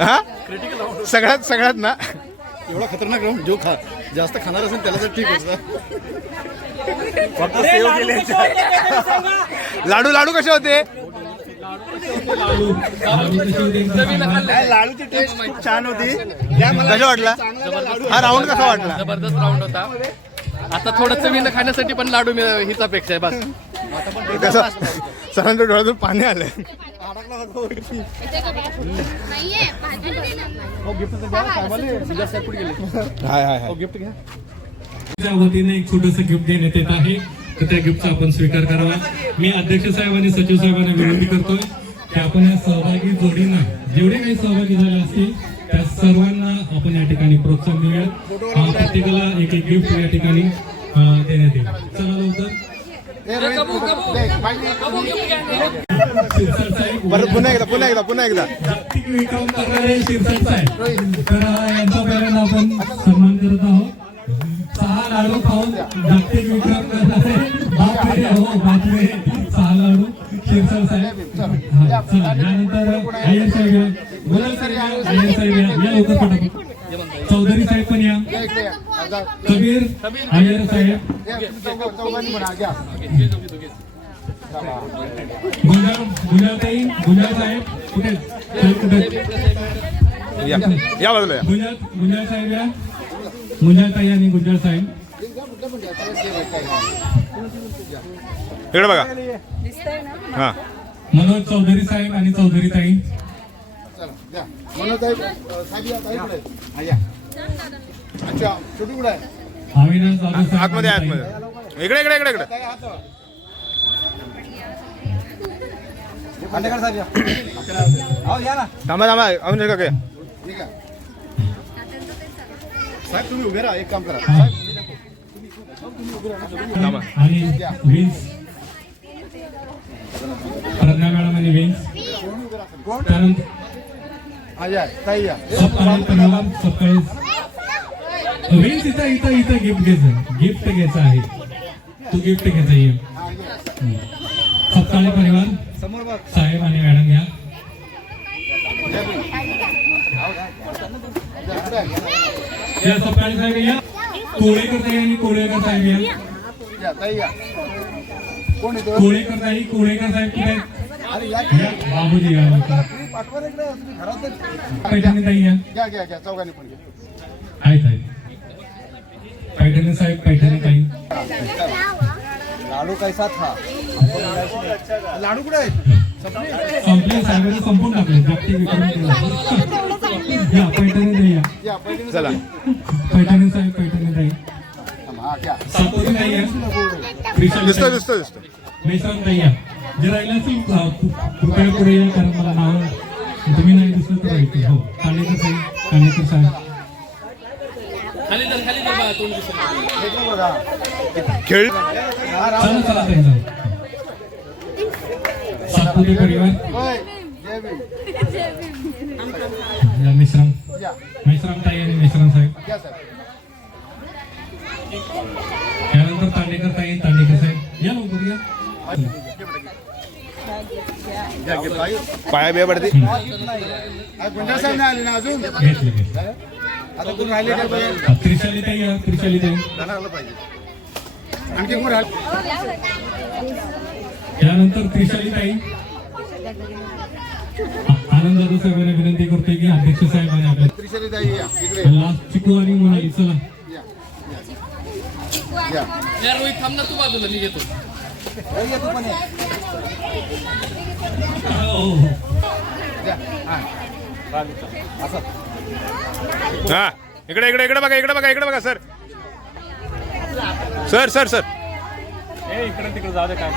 हा सगळ्यात ना एवढा खतरनाक राऊंड जो जास्त खाणार असेल त्याला तर ठीक होतं. लाडू कसे होते? लाडूची टेस्ट खूप छान होती. कसा वाटला हा राऊंड? कसा वाटला? जबरदस्त राऊंड होता. आता थोडं चवीनं खाण्यासाठी पण लाडू हीच अपेक्षा आहे बस. कसं सरांच्या डोळ्यातून पाणी आलं. गिफ्ट घ्या. त्या वतीने एक छोटंसं गिफ्ट देण्यात येत आहे, तर त्या गिफ्टचा आपण स्वीकार करावा. मी अध्यक्ष साहेब आणि सचिव साहेबांना विनंती करतोय की आपण या सहभागी जोडींना जेवढे काही सहभागी झाले असतील त्या सर्वांना आपण या ठिकाणी प्रोत्साहन देऊया. प्रत्येकाला एक एक गिफ्ट या ठिकाणी देण्यात येईल. चला लवकर. पुन्हा एकदा जागतिक विक्रम करणारे शिरसाट साहेब, तर यांचा पहिल्यांदा आपण सन्मान करत आहोत. 6 लाडू खाऊन जागतिक विक्रम करणारे बापरे 6 लाडू शिरसाट साहेब. चला यानंतर अय्यर साहेब या, गुलाल साहेब या, अय्यर साहेब या लवकर पटापट. चौधरी साहेब पण या, कबीर अय्यर साहेब, गुंजाताई गुंजाळ साहेब कुठे या बाजूला गुंजाळ साहेब या, गुंजाताई आणि गुंजाळ साहेब इकडे बघा. हा मनोज चौधरी साहेब आणि चौधरी ताई. अविनाश जाधव साहेब आतमध्ये इकडे थांबा अविनाश काका साहेब तुम्ही उभे राहा. एक काम करा आणि विन्स प्रज्ञा मॅडम आणि विन्स. त्यानंतर सकाळी विन्स इथं गिफ्ट घ्यायचं आहे. तू गिफ्ट घ्यायचा ये. सकाळी परिवार साहेब आणि मॅडम या. या सकाळी साहेब या. कोळेकर ताई आणि कोळेकर साहेब या. कोळेकर ताई कोळेकर साहेब कुठे? बाबूजी या. पैठणी ताई या. आहेत पैठणी साहेब, पैठणी ताई. लाडू कैसा था? लाडू कुठे आहेत? संपले साहेबांनी संपून टाकले. जागतिक विक्रम या. पैठणी ताई या. चला पैठणी साहेब, पैठणी ताई. सातोरी ताई या. दिसतो मेश्राम ताई या. जे राहिलं असेल कृपया पुढे या, कारण मला नाव तुम्ही नाही दिसलं तर राहायचं. हो कांडेकर ताई, कांडेकर साहेब. खेळ चला ताई जाऊ. सातपुते परिवार मेश्राम ताई आणि मेश्राम साहेब. त्यानंतर तांडेकर ताई, तांडेकर साहेब या लवकर या. पाया बिया पडते. त्रिशाली ताई या. त्रिशाली ताई. आणखी कोण राहिलं? त्यानंतर त्रिशाली ताई. आनंद जाधव साहेबांना विनंती करतोय की अध्यक्ष साहेबांनी आपल्या लास्ट चिकू आणि मोनाली. चला रोहित थांब ना, तू बाजूला मी घेतो. हा इकडे बघा सर. इकडे तिकडे जाऊ दे काय